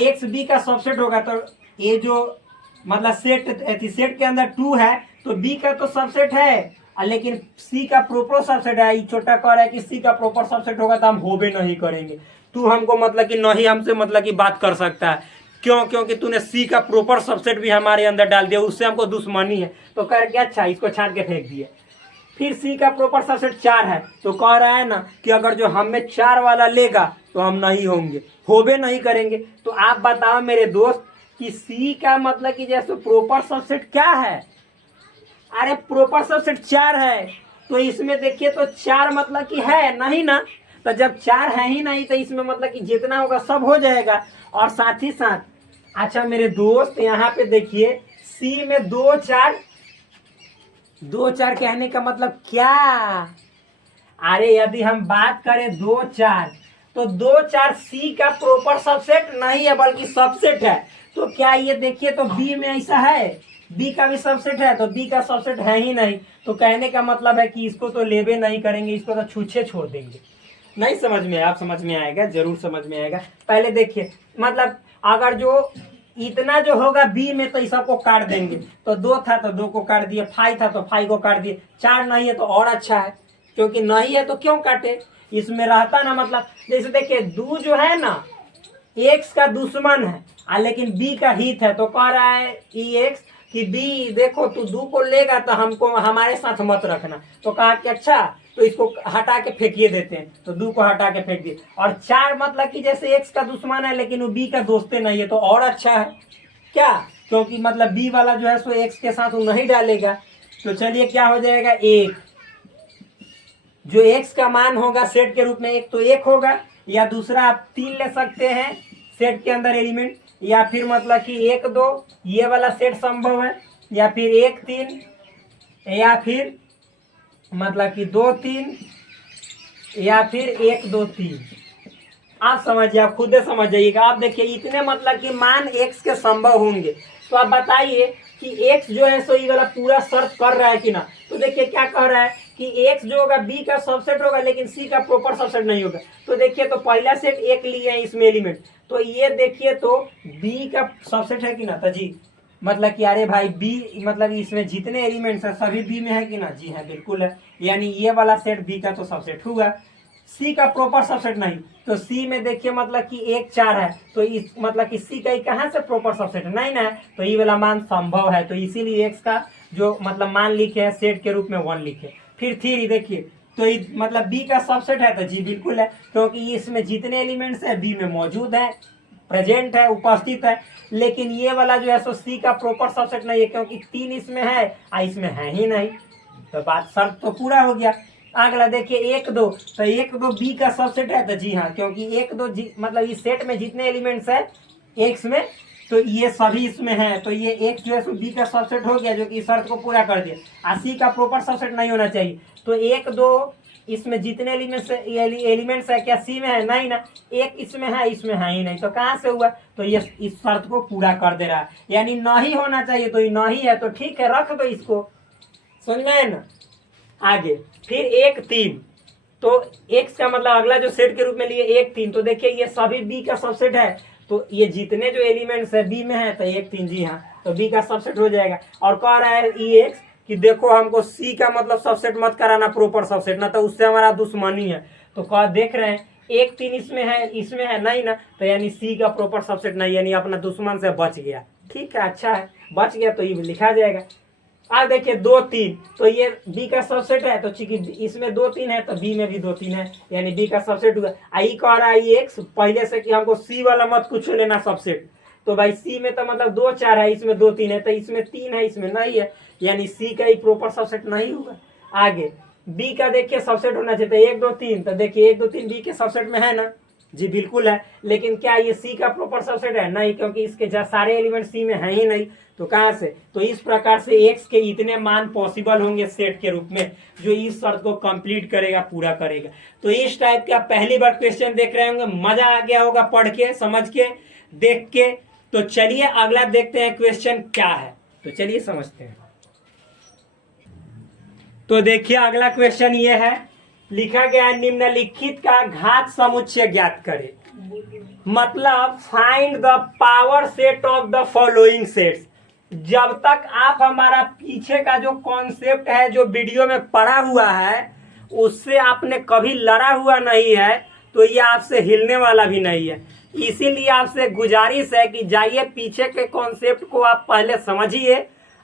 एक्स बी का सबसेट होगा, तो ये जो मतलब सेट के अंदर 2 है, तो बी का तो सबसेट है, लेकिन सी का प्रॉपर सबसेट है। छोटा कह रहा है कि सी का प्रॉपर सबसेट होगा तो हम होबे नहीं करेंगे। तू हमको मतलब कि नहीं हमसे मतलब कि बात कर सकता है, क्यों, क्योंकि तूने सी का प्रॉपर सबसेट भी हमारे अंदर डाल दिया, उससे हमको दुश्मनी है। तो कह रहे अच्छा इसको छाट के फेंक दिए। फिर सी का प्रॉपर सबसेट 4 है, तो कह रहा है ना कि अगर जो हमें 4 वाला लेगा तो हम नहीं होंगे, होबे नहीं करेंगे। तो आप बताओ मेरे दोस्त कि सी का मतलब कि जैसे प्रॉपर सबसेट क्या है, अरे प्रॉपर सबसेट 4 है। तो इसमें देखिए तो 4 मतलब कि है नहीं ना, तो जब 4 है ही नहीं तो इसमें मतलब कि जितना होगा सब हो जाएगा। और साथ ही साथ अच्छा मेरे दोस्त यहाँ पे देखिए सी में 2 4, 2 4 कहने का मतलब क्या, अरे यदि हम बात करें 2 4 तो 2 4 सी का प्रॉपर सबसेट नहीं है बल्कि सबसेट है। तो क्या ये देखिए तो बी में ऐसा है, बी का भी सबसेट है, तो बी का सबसेट है ही नहीं। तो कहने का मतलब है कि इसको तो लेबे नहीं करेंगे, इसको तो छूछे छोड़ देंगे। नहीं समझ में, आप समझ में आएगा, जरूर समझ में आएगा। पहले देखिए मतलब अगर जो इतना जो होगा बी में तो इस सबको काट देंगे। तो 2 था तो 2 को काट दिए, 5 था तो 5 को काट दिए, 4 नहीं है तो और अच्छा है, क्योंकि नहीं है तो क्यों काटे, इसमें रहता ना। मतलब जैसे देखिए दू जो है ना एक्स का दुश्मन है लेकिन बी का हित है। तो कह रहा है ई एक्स कि बी देखो तू दू को लेगा तो हमको हमारे साथ मत रखना। तो कहा कि अच्छा तो इसको हटा के फेंकिए देते हैं, तो दू को हटा के फेंक दिए। और 4 मतलब कि जैसे एक्स का दुश्मन है लेकिन वो बी का दोस्ते नहीं है, तो और अच्छा है क्या, क्योंकि मतलब बी वाला जो है सो एक्स के साथ वो नहीं डालेगा। तो चलिए क्या हो जाएगा, एक जो एक्स का मान होगा सेट के रूप में एक तो एक होगा, या दूसरा आप 3 ले सकते हैं सेट के अंदर एलिमेंट, या फिर मतलब कि 1 2 ये वाला सेट संभव है, या फिर 1 3, या फिर मतलब कि 2 3, या फिर 1 2 3। आप समझिए, आप खुद समझ जाइएगा। आप देखिए इतने मतलब कि मान एक्स के संभव होंगे। तो आप बताइए कि एक्स जो है सो ये वाला पूरा शर्त कर रहा है कि ना। तो देखिए क्या कह रहा है कि एक्स जो होगा बी का सबसेट होगा लेकिन सी का प्रॉपर सबसेट नहीं होगा। तो देखिए तो पहला सेट 1 लिए हैं इसमें एलिमेंट, तो ये देखिए तो बी का सबसेट है कि ना। तो जी मतलब कि अरे भाई बी मतलब इसमें जितने एलिमेंट्स हैं सभी बी में है कि ना, जी है बिल्कुल है। यानी ये वाला सेट बी का तो सबसेट हुआ। सी का प्रॉपर सबसेट नहीं, तो सी में देखिए मतलब कि 1 4 है, तो इस मतलब कि सी का ही कहाँ से प्रॉपर सबसेट नहीं ना है, तो ये वाला मान संभव है। तो इसीलिए एक्स का जो मतलब मान लिखे है सेट के रूप में 1 लिखे। फिर 3 देखिए तो मतलब बी का सबसेट है, तो जी बिल्कुल है, क्योंकि इसमें जितने एलिमेंट्स है बी में मौजूद है, प्रेजेंट है, उपस्थित है। लेकिन ये वाला जो है सो सी का प्रॉपर सबसेट नहीं है, क्योंकि 3 इसमें है इसमें है ही नहीं। तो बात शर्त तो पूरा हो गया। अगला देखिए 1 2, तो 1 2 बी का सबसेट है, तो जी हाँ, क्योंकि 1 2 मतलब इस सेट में जितने एलिमेंट्स है एक्स में तो ये सभी इसमें है, तो ये एक्स जो है सो बी का सबसेट हो गया, जो कि शर्त को पूरा कर दिया। सी का प्रॉपर सबसेट नहीं होना चाहिए, तो 1 2 इसमें जितने एलिमेंट्स है क्या सी में है नहीं ना, एक इसमें है ही नहीं, तो कहाँ से हुआ, तो ये इस शर्त को पूरा कर दे रहा है। यानी नहीं होना चाहिए, तो ये नहीं है, तो ठीक है रख दो इसको, समझ में है ना। आगे फिर 1 3, तो एक्स का मतलब अगला जो सेट के रूप में लिए 1 3, तो देखिए ये सभी बी का सबसेट है, तो ये जितने जो एलिमेंट्स है बी में है तो 1 3 जी हाँ, तो बी का सबसेट हो जाएगा। और कह रहा है ई एक्स कि देखो हमको सी का मतलब सबसेट मत कराना प्रॉपर सबसेट, ना तो उससे हमारा दुश्मनी है। तो कह देख रहे हैं 1 3 इसमें है नहीं ना, तो यानी सी का प्रॉपर सबसेट नहीं, यानी अपना दुश्मन से बच गया। ठीक है, अच्छा है, बच गया तो ये लिखा जाएगा। अब देखिए 2 3, तो ये बी का सबसेट है, तो चूंकि इसमें 2 3 है तो बी में भी 2 3 है, यानी बी का सबसेट हुआ। आई कह रहा है एक्स पहले से कि हमको सी वाला मत कुछ लेना सबसेट, तो भाई सी में तो मतलब 2 4 है, इसमें 2 3 है, तो इसमें 3 है इसमें नहीं है, यानी सी का ही प्रॉपर सबसेट नहीं हुआ। आगे बी का देखिए सबसेट होना चाहिए 1 2 3, तो देखिए 1 2 3 बी के सबसेट में है ना, जी बिल्कुल है। लेकिन क्या ये सी का प्रॉपर सबसेट है, नहीं, क्योंकि इसके सारे एलिमेंट सी में है ही नहीं, तो कहां से। तो इस प्रकार से एक्स के इतने मान पॉसिबल होंगे सेट के रूप में जो इस शर्त को कंप्लीट करेगा, पूरा करेगा। तो इस टाइप के आप पहली बार क्वेश्चन देख रहे होंगे, मजा आ गया होगा पढ़ के, समझ के, देख के। तो चलिए अगला देखते हैं क्वेश्चन क्या है, तो चलिए समझते हैं। तो देखिए अगला क्वेश्चन ये है, लिखा गया है निम्नलिखित का घात समुच्चय ज्ञात करें। मतलब find the power set of the following sets. जब तक आप हमारा पीछे का जो कॉन्सेप्ट है जो वीडियो में पढ़ा हुआ है उससे आपने कभी लड़ा हुआ नहीं है, तो ये आपसे हिलने वाला भी नहीं है। इसीलिए आपसे गुजारिश है कि जाइए पीछे के कॉन्सेप्ट को आप पहले समझिए,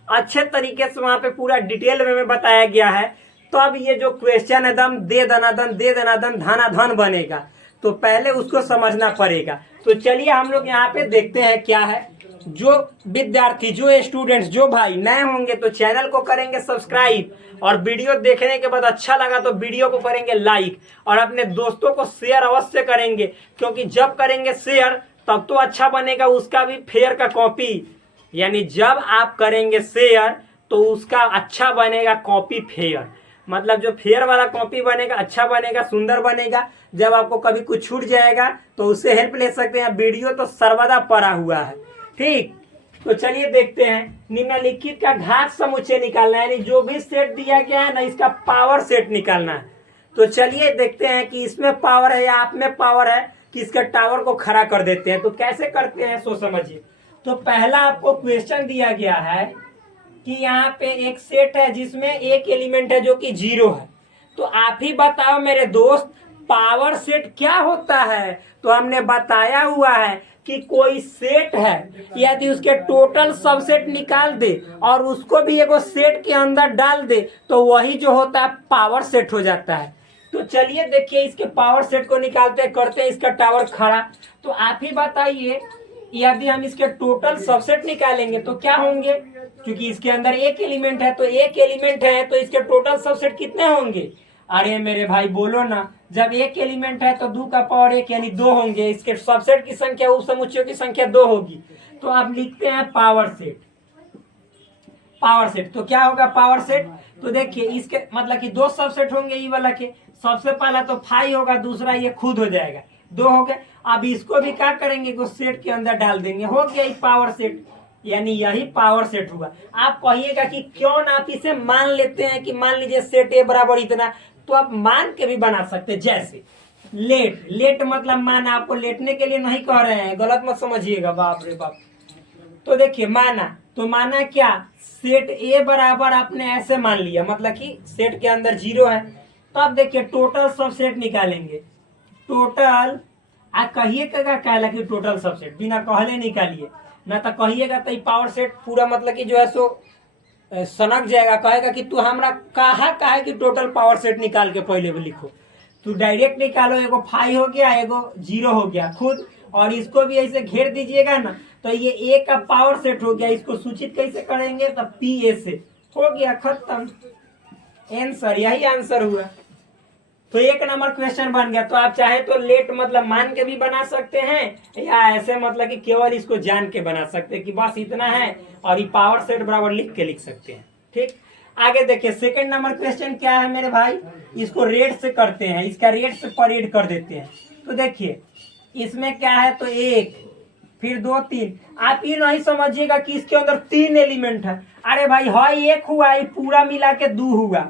अच्छे तरीके से वहां पे पूरा डिटेल में बताया गया है। तो अब ये जो क्वेश्चन एकदम दे दनादन धनाधन बनेगा, तो पहले उसको समझना पड़ेगा। तो चलिए हम लोग यहाँ पे देखते हैं क्या है। जो विद्यार्थी, जो स्टूडेंट्स, जो भाई नए होंगे तो चैनल को करेंगे सब्सक्राइब, और वीडियो देखने के बाद अच्छा लगा तो वीडियो को करेंगे लाइक, और अपने दोस्तों को शेयर अवश्य करेंगे, क्योंकि जब करेंगे शेयर तब तो अच्छा बनेगा, उसका भी फेयर का कॉपी। यानी जब आप करेंगे शेयर तो उसका अच्छा बनेगा कॉपी फेयर। मतलब जो फेयर वाला कॉपी बनेगा, अच्छा बनेगा, सुंदर बनेगा। जब आपको कभी कुछ छूट जाएगा तो उससे हेल्प ले सकते हैं। वीडियो तो सर्वदा पड़ा हुआ है। ठीक, तो चलिए देखते हैं। निम्नलिखित का घात समुच्चय निकालना है, यानी जो भी सेट दिया गया है ना, इसका पावर सेट निकालना है। तो चलिए देखते हैं कि इसमें पावर है या आप में पावर है कि इसके टावर को खड़ा कर देते हैं। तो कैसे करते हैं सो समझिए। तो पहला आपको क्वेश्चन दिया गया है कि यहाँ पे एक सेट है जिसमें एक एलिमेंट है जो कि 0 है। तो आप ही बताओ मेरे दोस्त, पावर सेट क्या होता है? तो हमने बताया हुआ है कि कोई सेट है, यदि उसके टोटल सबसेट निकाल दे और उसको भी एगो सेट के अंदर डाल दे तो वही जो होता है पावर सेट हो जाता है। तो चलिए देखिए इसके पावर सेट को निकालते करते हैं इसका टावर खड़ा। तो आप ही बताइए, यदि हम इसके टोटल सबसेट निकालेंगे तो क्या होंगे? क्योंकि इसके अंदर एक एलिमेंट है, तो एक एलिमेंट है तो इसके टोटल सबसेट कितने होंगे? अरे मेरे भाई बोलो ना, जब एक एलिमेंट है तो 2 का पावर 1 यानी 2 होंगे। इसके सबसेट की संख्या उप समुच्चयों की संख्या 2 होगी। तो आप लिखते हैं पावर सेट। पावर सेट तो क्या होगा पावर सेट? तो देखिए इसके मतलब कि 2 सबसेट होंगे ई वाला के। सबसे पहला तो 5 होगा, दूसरा ये खुद हो जाएगा, 2 हो गए। अब इसको भी क्या करेंगे, को सेट के अंदर डाल देंगे, हो गया ये पावर सेट, यानी यही पावर सेट हुआ। आप कहिएगा कि क्यों ना आप इसे मान लेते हैं कि मान लीजिए सेट ए बराबर इतना, तो आप मान के भी बना सकते हैं। जैसे लेट, लेट मतलब मान, आपको लेटने के लिए नहीं कह रहे हैं, गलत मत समझिएगा, बाप रे बाप। तो देखिए माना, तो माना क्या, सेट ए बराबर आपने ऐसे मान लिया, मतलब कि सेट के अंदर 0 है। तो अब देखिए टोटल सबसेट निकालेंगे। टोटल आ कहिएगा कहला कि टोटल सबसेट बिना कहले निकालिए, ना तो कहिएगा तो पावर सेट पूरा मतलब कि जो है सो सनक जाएगा, कहेगा कि तू हमरा कहा है कि टोटल पावर सेट निकाल के पहले भी लिखो। तू डायरेक्ट निकालो, एगो 5 हो गया, एगो 0 हो गया खुद, और इसको भी ऐसे घेर दीजिएगा ना तो ये ए का पावर सेट हो गया। इसको सूचित कैसे करेंगे? तो पी ए से हो गया, खत्म, आंसर, यही आंसर हुआ। तो 1 नंबर क्वेश्चन बन गया। तो आप चाहे तो लेट मतलब मान के भी बना सकते हैं, या ऐसे मतलब कि केवल इसको जान के बना सकते हैं कि बस इतना है, और ये पावर सेट बराबर लिख के लिख सकते हैं। ठीक, आगे देखिए सेकंड नंबर क्वेश्चन क्या है मेरे भाई, इसको रेट से करते हैं, इसका रेट से परेड कर देते हैं। तो देखिए इसमें क्या है, तो 1 फिर 2 3। आप ये नहीं समझिएगा कि इसके अंदर 3 एलिमेंट है। अरे भाई हाई 1 हुआ, ये पूरा मिला के 2 हुआ,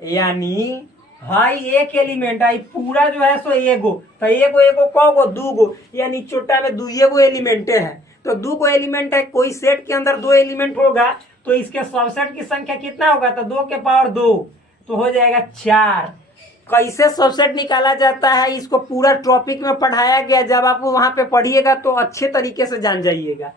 यानी हाई 1 एलिमेंट आई, पूरा जो है सो एगो, तो एगो एगो कौगो 2 गो, यानी छोटा में 2 एगो एलिमेंट है। तो 2 गो एलिमेंट है, कोई सेट के अंदर 2 एलिमेंट होगा तो इसके सबसेट की संख्या कितना होगा? तो 2 के पावर 2, तो हो जाएगा 4। कैसे सबसेट निकाला जाता है इसको पूरा टॉपिक में पढ़ाया गया, जब आप वहां पे पढ़िएगा तो अच्छे तरीके से जान जाइएगा।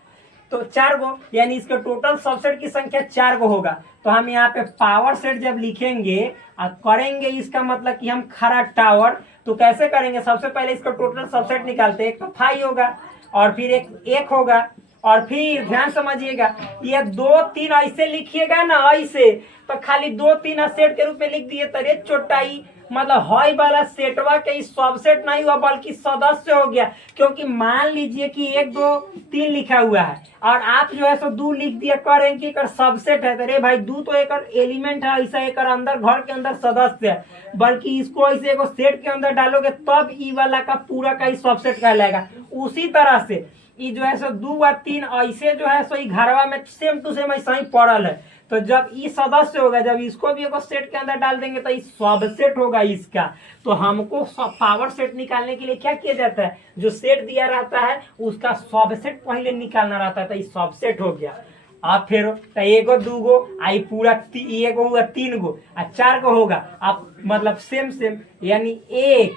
तो 4 गो, यानी इसका टोटल सबसेट की संख्या 4 गो होगा। तो हम यहाँ पे पावर सेट जब लिखेंगे और करेंगे, इसका मतलब कि हम खड़ा टावर, तो कैसे करेंगे? सबसे पहले इसका टोटल सबसेट निकालते हैं। एक तो 5 होगा, और फिर एक होगा, और फिर ध्यान समझिएगा, ये 2 3 ऐसे लिखिएगा ना, ऐसे तो खाली 2 3 सेट के रूप में लिख दिए तो रेत चोटाई, मतलब हाई वाला सेटवा के सबसेट नहीं हुआ बल्कि सदस्य हो गया। क्योंकि मान लीजिए कि 1 2 3 लिखा हुआ है और आप जो है सो 2 लिख दिया, करें कि सबसेट है, तो रे भाई 2 तो एक एलिमेंट है, ऐसा एक अंदर घर के अंदर सदस्य है, बल्कि इसको ऐसे एक सेट के अंदर डालोगे तब ई वाला का पूरा का ही सबसेट कहलाएगा। उसी तरह से ये जो है सो 2 और 3 ऐसे जो है सो घरवा में सेम टू सेम ऐसा ही पड़ल है। तो जब ये सदस्य होगा, जब इसको भी एक सेट के अंदर डाल देंगे तो ये सबसेट होगा इसका। तो हमको पावर सेट निकालने के लिए क्या किया जाता है, जो सेट दिया रहता है उसका सबसेट पहले निकालना रहता है, तो ये सबसेट हो गया। अब फिर तो 1 गो 2 गो आई पूरा 1 गो हुआ, 3 गो और 4 गो होगा। अब मतलब सेम सेम, यानी 1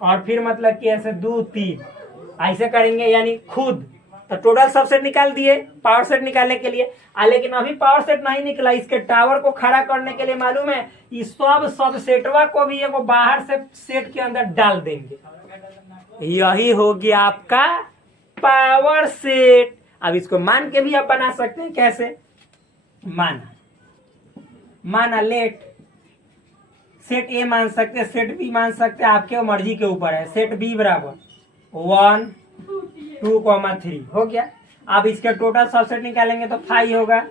और फिर मतलब कि ऐसे 2 3 ऐसे करेंगे, यानी खुद। तो टोटल सबसेट निकाल दिए पावर सेट निकालने के लिए। लेकिन अभी पावर सेट नहीं निकला, इसके टावर को खड़ा करने के लिए मालूम है इस सब सबसेटवा को भी एगो बाहर से सेट के अंदर डाल देंगे। यही हो गया आपका पावर सेट। अब इसको मान के भी आप बना सकते हैं। कैसे? माना लेट, सेट ए मान सकते हैं, सेट बी मान सकते हैं, आपके मर्जी के ऊपर है। सेट बी बराबर 1 2 3 हो गया। अब इसके टोटल सबसेट निकालेंगे तो 5 होगा,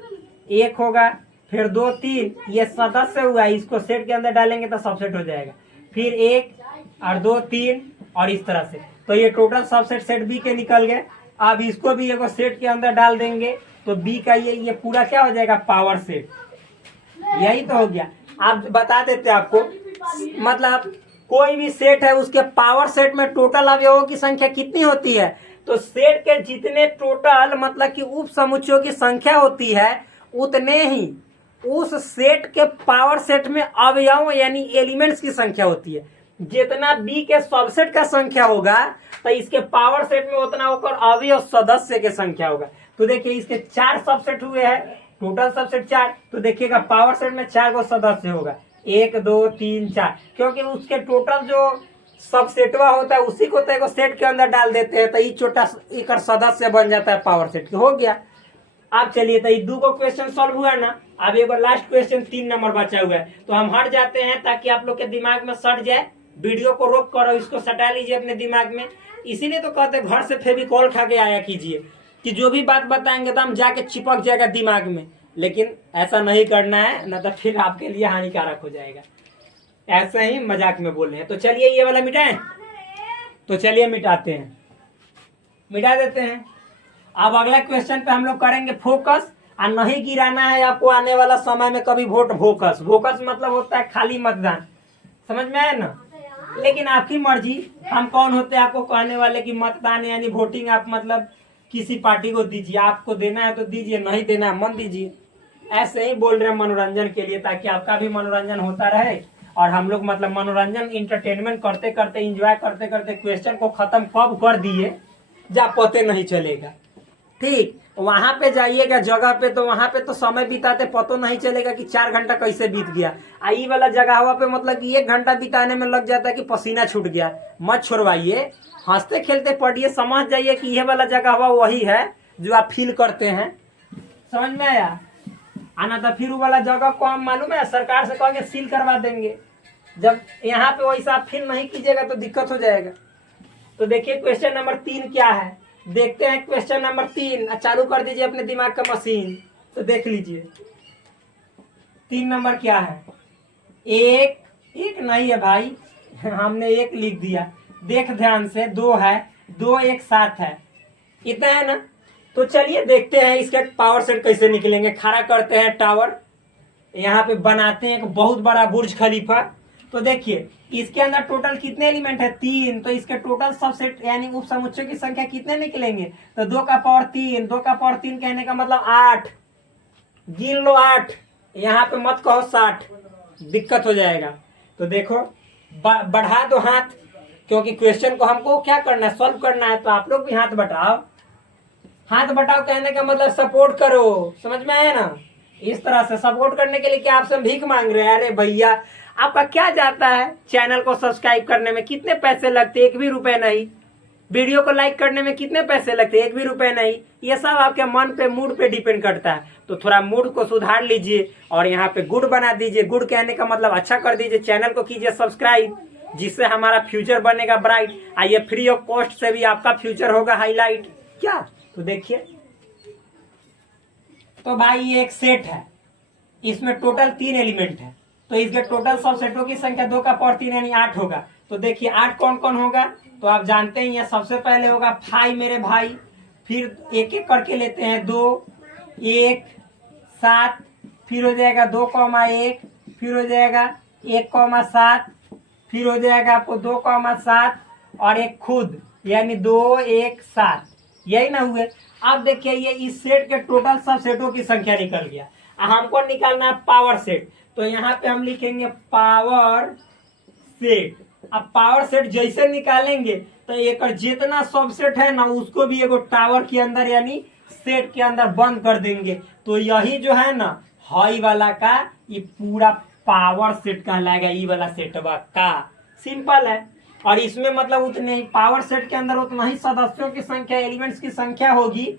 1 होगा, फिर 2 3, ये सदस्य हुआ, इसको सेट के अंदर डालेंगे तो सबसेट हो जाएगा। फिर 1 और 2 3 और इस तरह से, तो ये टोटल सबसेट सेट बी के निकल गए। अब इसको भी एक सेट के अंदर डाल देंगे तो बी का ये पूरा क्या हो जाएगा, पावर सेट। यही तो हो गया। आप बता देते आपको, मतलब कोई भी सेट है उसके पावर सेट में टोटल अवयवों की संख्या कितनी होती है, तो सेट के जितने टोटल मतलब कि उप समुच्चयों की संख्या होती है उतने ही उस सेट के पावर सेट में अवयव यानी एलिमेंट्स की संख्या होती है। जितना बी के सबसेट का संख्या होगा तो इसके पावर सेट में उतना होकर अवयव सदस्य के संख्या होगा। तो देखिए इसके 4 सबसेट हुए हैं, टोटल सबसेट 4, तो देखिएगा पावर सेट में 4 को सदस्य होगा, 1 2 3 4, क्योंकि उसके टोटल जो सबसेटवा होता है उसी को तो एक सेट के अंदर डाल देते हैं, तो ये छोटा एक सदस्य बन जाता है पावर सेट। हो गया। अब चलिए, तो ये 2 को क्वेश्चन सॉल्व हुआ ना। अब एक लास्ट क्वेश्चन 3 नंबर बचा हुआ है, तो हम हट जाते हैं ताकि आप लोग के दिमाग में सट जाए। वीडियो को रोक करो, इसको सटा लीजिए अपने दिमाग में। इसीलिए तो कहते हैं घर से फेविकॉल खा के आया कीजिए, कि जो भी बात बताएंगे तो हम जाके चिपक जाएगा दिमाग में। लेकिन ऐसा नहीं करना है, न तो फिर आपके लिए हानिकारक हो जाएगा। ऐसे ही मजाक में बोल रहे हैं। तो चलिए ये वाला मिटाएं, तो चलिए मिटाते हैं, मिटा देते हैं। अब अगला क्वेश्चन पे हम लोग करेंगे फोकस, और नहीं गिराना है आपको आने वाला समय में कभी वोट फोकस। फोकस मतलब होता है खाली मतदान, समझ में आया ना। लेकिन आपकी मर्जी, हम कौन होते हैं आपको कहने वाले कि मतदान यानी वोटिंग आप मतलब किसी पार्टी को दीजिए, आपको देना है तो दीजिए, नहीं देना है मन दीजिए। ऐसे ही बोल रहे हैं मनोरंजन के लिए, ताकि आपका भी मनोरंजन होता रहे और हम लोग मतलब मनोरंजन इंटरटेनमेंट करते करते इंजॉय करते करते क्वेश्चन को खत्म कब कर दिए जा पते नहीं चलेगा। ठीक, वहां पे जाइएगा जगह पे, तो वहां पे तो समय बिताते पतो नहीं चलेगा कि 4 घंटा कैसे बीत गया। आई वाला जगह पे मतलब कि 1 घंटा बिताने में लग जाता है कि पसीना छूट गया। मत छोड़वाइए, हंसते खेलते पढ़िए, समझ जाइए कि यह वाला जगह वही है जो आप फील करते हैं। समझ में आया? आना तो फिर वाला जगह को हम मालूम है सरकार से कह के सील करवा देंगे। जब यहाँ पे वैसा आप फील नहीं कीजिएगा तो दिक्कत हो जाएगा। तो देखिए क्वेश्चन नंबर 3 क्या है, देखते हैं क्वेश्चन नंबर 3। चालू कर दीजिए अपने दिमाग का मशीन, तो देख लीजिए 3 नंबर क्या है। एक नहीं है भाई, हमने 1 लिख दिया, देख ध्यान से। 2 है, 2 1 7 है, इतना है ना। तो चलिए देखते हैं इसके पावर सेट कैसे निकलेंगे। खड़ा करते हैं टावर, यहाँ पे बनाते हैं एक बहुत बड़ा बुर्ज खलीफा। तो देखिए इसके अंदर टोटल कितने एलिमेंट है, 3, तो इसके टोटल सबसेट यानी उप समुच्चय की संख्या कितने निकलेंगे, तो 2 का पावर 3, 2 का पावर 3 कहने का मतलब 8, गिन लो 8, यहाँ पे मत कहो 60, दिक्कत हो जाएगा। तो देखो बढ़ा दो हाथ, क्योंकि क्वेश्चन को हमको क्या करना है, सॉल्व करना है। तो आप लोग भी हाथ बढ़ाओ, हाथ बढ़ाओ कहने का मतलब सपोर्ट करो, समझ में आया ना। इस तरह से सपोर्ट करने के लिए क्या आपसे भीख मांग रहे हैं? अरे भैया आपका क्या जाता है चैनल को सब्सक्राइब करने में, कितने पैसे लगते, 1 भी रुपए नहीं। वीडियो को लाइक करने में कितने पैसे लगते, 1 भी रुपए नहीं। ये सब आपके मन पे मूड पे डिपेंड करता है। तो थोड़ा मूड को सुधार लीजिए और यहाँ पे गुड बना दीजिए। गुड कहने का मतलब अच्छा कर दीजिए, चैनल को कीजिए सब्सक्राइब, जिससे हमारा फ्यूचर बनेगा ब्राइट। आइए फ्री ऑफ कॉस्ट से भी आपका फ्यूचर होगा हाईलाइट। क्या, तो देखिए, तो भाई ये एक सेट है, इसमें टोटल 3 एलिमेंट है, तो इसके टोटल सब सेटों की संख्या 2 का पावर 3 यानी 8 होगा। तो देखिए 8 कौन कौन होगा, तो आप जानते हैं ये सबसे पहले होगा 5 मेरे भाई, फिर एक एक करके लेते हैं 2 1 7, फिर हो जाएगा 2,1, फिर हो जाएगा 1,7, फिर हो जाएगा आपको 2,7 और एक खुद यानी 2 1 7, यही ना हुए। अब देखिए ये इस सेट के टोटल सब सेटों की संख्या निकल गया। हमको निकालना है पावर सेट, तो यहाँ पे हम लिखेंगे पावर सेट। अब पावर सेट जैसे निकालेंगे तो एक जितना सबसेट है ना उसको भी एगो टावर के अंदर यानी सेट के अंदर बंद कर देंगे। तो यही जो है ना हाई वाला का ये पूरा पावर सेट कहलाएगा, ये वाला सेटवा का। सिंपल है। और इसमें मतलब उतने ही पावर सेट के अंदर उतना ही सदस्यों की संख्या, एलिमेंट्स की संख्या होगी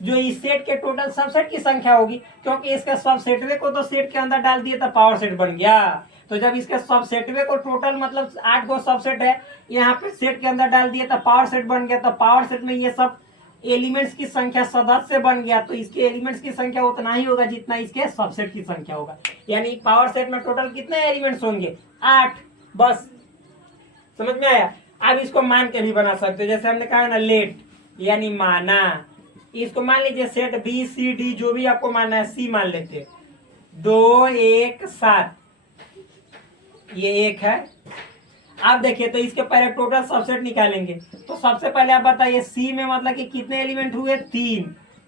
जो इस सेट के टोटल सबसेट की संख्या होगी, क्योंकि इसके सबसेटवे को तो सेट के अंदर डाल दिए तो पावर सेट बन गया। तो जब इसके सबसेटवे को टोटल मतलब 8 गो सबसेट है, यहाँ पे सेट के अंदर डाल दिए तो पावर सेट बन गया। तो पावर सेट में ये सब एलिमेंट्स की संख्या सदस्य बन गया तो इसके एलिमेंट्स की संख्या उतना ही होगा जितना इसके सबसेट की संख्या होगा। यानी पावर सेट में टोटल कितने एलिमेंट्स होंगे? 8। बस समझ में आया। अब इसको मान के भी बना सकते हो, जैसे हमने कहा ना लेट यानी माना। इसको मान लीजिए सेट बी सी डी जो भी आपको मानना है, सी मान लेते 2 1 7, ये 1 है। अब देखिए तो इसके पहले टोटल सबसेट निकालेंगे। तो सबसे पहले आप बताइए सी में मतलब कि कितने एलिमेंट हुए? 3।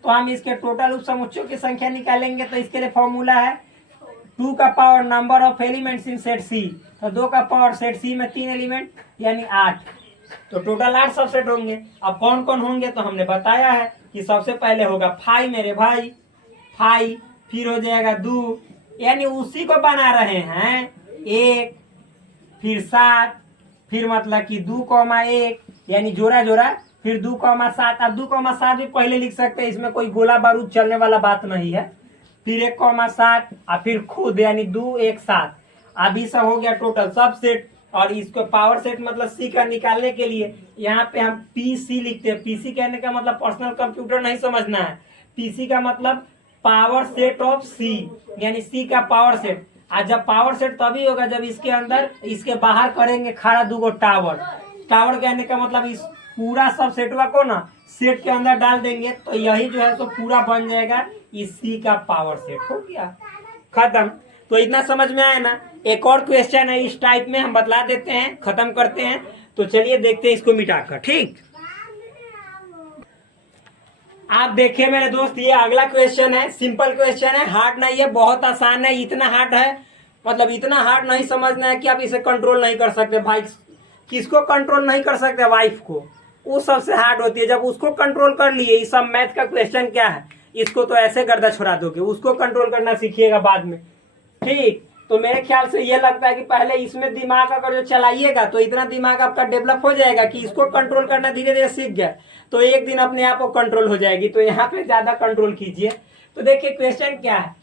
तो हम इसके टोटल उप समुच्चयों की संख्या निकालेंगे। तो इसके लिए फॉर्मूला है 2 का power number of elements in set C. तो 2 का पावर सेट सी में 3 एलिमेंट यानी 8। तो टोटल 8 सबसेट होंगे। अब कौन कौन होंगे तो हमने बताया है कि सबसे पहले होगा 5 मेरे भाई, 5, फिर हो जाएगा 2 यानी उसी को बना रहे हैं 1, फिर 7, फिर मतलब कि 2,1 यानी जोड़ा जोड़ा, फिर 2,7। अब 2,7 भी पहले लिख सकते हैं, इसमें कोई गोला बारूद चलने वाला बात नहीं है। फिर 1,7 और फिर खुद यानी 2 1 7। अभी सब हो गया टोटल सबसेट। और इसको पावर सेट मतलब सी का निकालने के लिए यहाँ पे हम पीसी लिखते हैं। पीसी कहने का मतलब पर्सनल कंप्यूटर नहीं समझना है। पीसी का मतलब पावर सेट ऑफ सी यानी सी का पावर सेट। आज जब पावर सेट तभी होगा जब इसके अंदर इसके बाहर करेंगे खड़ा 2 टावर। टावर कहने का मतलब इस पूरा सब सेटवा को ना सेट के अंदर डाल देंगे तो यही जो है तो पूरा बन जाएगा इस सी का पावर सेट। हो गया खत्म। तो इतना समझ में आया ना। एक और क्वेश्चन है इस टाइप में, हम बतला देते हैं, खत्म करते हैं। तो चलिए देखते हैं इसको मिटाकर। ठीक, आप देखिए मेरे दोस्त, ये अगला क्वेश्चन है। सिंपल क्वेश्चन है, हार्ड नहीं है, बहुत आसान है। इतना हार्ड है मतलब इतना हार्ड नहीं समझना है कि आप इसे कंट्रोल नहीं कर सकते। भाई किसको कंट्रोल नहीं कर सकते? वाइफ को। वो सबसे हार्ड होती है। जब उसको कंट्रोल कर लिए, ये सब मैथ का क्वेश्चन क्या है, इसको तो ऐसे गर्दा छोड़ा दोगे। उसको कंट्रोल करना सीखिएगा बाद में। ठीक, तो मेरे ख्याल से ये लगता है कि पहले इसमें दिमाग अगर जो चलाइएगा तो इतना दिमाग आपका डेवलप हो जाएगा कि इसको कंट्रोल करना धीरे धीरे सीख गया तो एक दिन अपने आप वो कंट्रोल हो जाएगी। तो यहाँ पे ज्यादा कंट्रोल कीजिए। तो देखिए क्वेश्चन क्या है,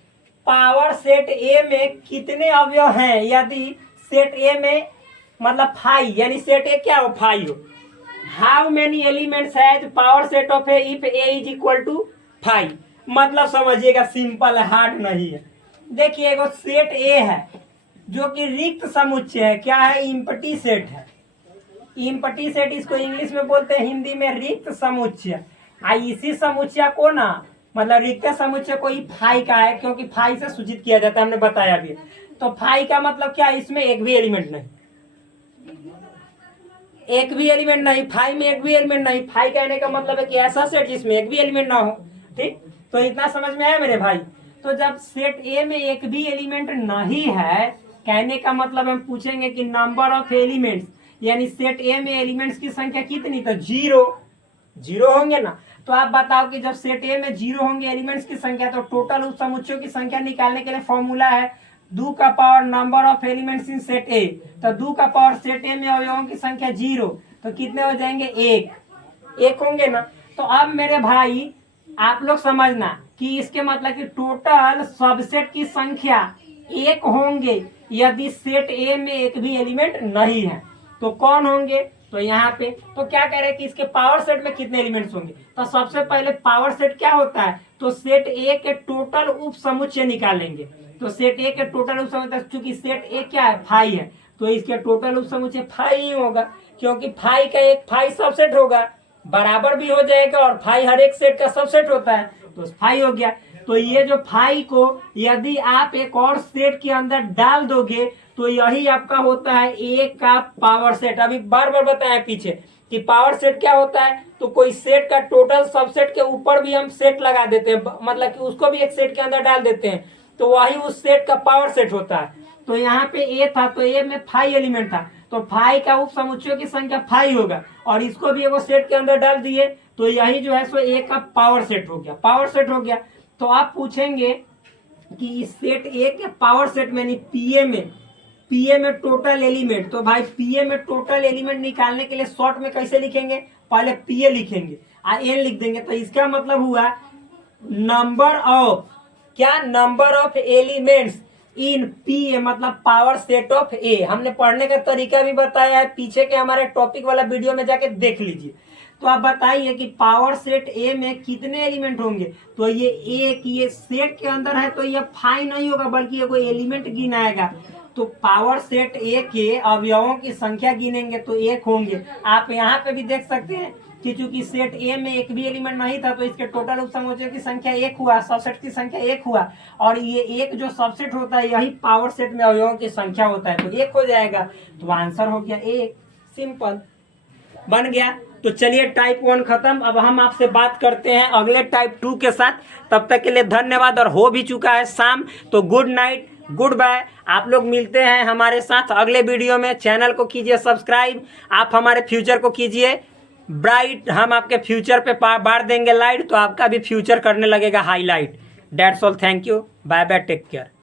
पावर सेट ए में कितने अवयव हैं यदि सेट ए में मतलब 5 यानी सेट ए क्या हो 5 हो। How many elements has power set of A if A is equal to 5। मतलब समझिएगा, सिंपल है, हार्ड नहीं है। देखिए एगो सेट ए है जो कि रिक्त समुच्चय है। क्या है? इम्पटी सेट है। इम्पटी सेट इसको इंग्लिश में बोलते हैं, हिंदी में रिक्त समुच्चय। इसी समुच्चय को ना मतलब रिक्त समुच्चय को फाई का है क्योंकि फाई से सूचित किया जाता है, हमने बताया भी। तो फाई का मतलब क्या है? इसमें एक भी एलिमेंट नहीं, एक भी एलिमेंट नहीं। फाई में एक भी एलिमेंट नहीं। फाई कहने का मतलब है कि ऐसा सेट जिसमें एक भी एलिमेंट ना हो। ठीक, तो इतना समझ में आया मेरे भाई। तो जब सेट ए में एक भी एलिमेंट नहीं है, कहने का मतलब हम पूछेंगे कि नंबर ऑफ एलिमेंट्स यानी सेट ए में एलिमेंट्स की संख्या कितनी? तो 0 होंगे ना। तो आप बताओ कि जब सेट ए में 0 होंगे एलिमेंट्स की संख्या तो टोटल उप समुच्चयों की संख्या निकालने के लिए फॉर्मूला है 2 का power number of elements in set ए। तो 2 का पावर सेट ए में अवयवों की संख्या 0 तो कितने हो जाएंगे? 1 होंगे ना। तो अब मेरे भाई आप लोग समझना कि इसके मतलब कि टोटल सबसेट की संख्या 1 होंगे यदि सेट ए में एक भी एलिमेंट नहीं है। तो कौन होंगे? तो यहाँ पे तो क्या कह रहे हैं कि इसके पावर सेट में कितने एलिमेंट्स होंगे। तो सबसे पहले पावर सेट क्या होता है? तो सेट ए के टोटल उप समुच्चय निकालेंगे। तो सेट ए के टोटल उप समुच्चय, चूंकि सेट ए क्या है? 5 है, तो इसके टोटल उप समुच्चय 5 ही होगा क्योंकि 5 का एक 5 सबसेट होगा, बराबर भी हो जाएगा और 5 हर एक सेट का सबसेट होता है तो 5 हो गया। तो ये जो 5 को यदि आप एक और सेट के अंदर डाल दोगे तो यही आपका होता है ए का पावर सेट। अभी बार बार बताया पीछे कि पावर सेट क्या होता है। तो कोई सेट का टोटल सबसेट के ऊपर भी हम सेट लगा देते हैं, मतलब कि उसको भी एक सेट के अंदर डाल देते हैं तो वही उस सेट का पावर सेट होता है। तो यहाँ पे ए था तो ए में 5 एलिमेंट था तो 5 का उप समुच्चयों की संख्या 5 होगा और इसको भी एक सेट के अंदर डाल दिए तो यही जो है सो ए का पावर सेट हो गया। पावर सेट हो गया। तो आप पूछेंगे कि इस सेट ए के पावर सेट में यानी पीए में टोटल एलिमेंट। तो भाई पीए में टोटल एलिमेंट निकालने के लिए शॉर्ट में कैसे लिखेंगे? पहले पीए लिखेंगे और एन लिख देंगे। तो इसका मतलब हुआ नंबर ऑफ क्या? Number of elements in P मतलब पावर सेट ऑफ ए। हमने पढ़ने का तरीका भी बताया है, पीछे के हमारे टॉपिक वाला वीडियो में जाके देख लीजिए। तो आप बताइए कि पावर सेट ए में कितने एलिमेंट होंगे। तो ये सेट के अंदर है तो ये 5 नहीं होगा बल्कि ये कोई एलिमेंट गिनाएगा। तो पावर सेट ए के अवयवों की संख्या गिनेंगे तो 1 होंगे। आप यहाँ पे भी देख सकते हैं कि चूंकि सेट ए में एक भी एलिमेंट नहीं था तो इसके टोटल उपसमुच्चयों की संख्या 1 हुआ, सबसेट की संख्या 1 हुआ, और ये एक जो सबसेट होता है यही पावर सेट में अवयवों की संख्या होता है, तो 1 हो जाएगा। तो आंसर हो गया 1, सिंपल बन गया। तो चलिए टाइप 1 खत्म। अब हम आपसे बात करते हैं अगले टाइप 2 के साथ। तब तक के लिए धन्यवाद, और हो भी चुका है शाम, तो गुड नाइट, गुड बाय। आप लोग मिलते हैं हमारे साथ अगले वीडियो में। चैनल को कीजिए सब्सक्राइब, आप हमारे फ्यूचर को कीजिए ब्राइट, हम आपके फ्यूचर पे बार देंगे लाइट, तो आपका भी फ्यूचर करने लगेगा highlight. That's all, thank you, bye bye, take care.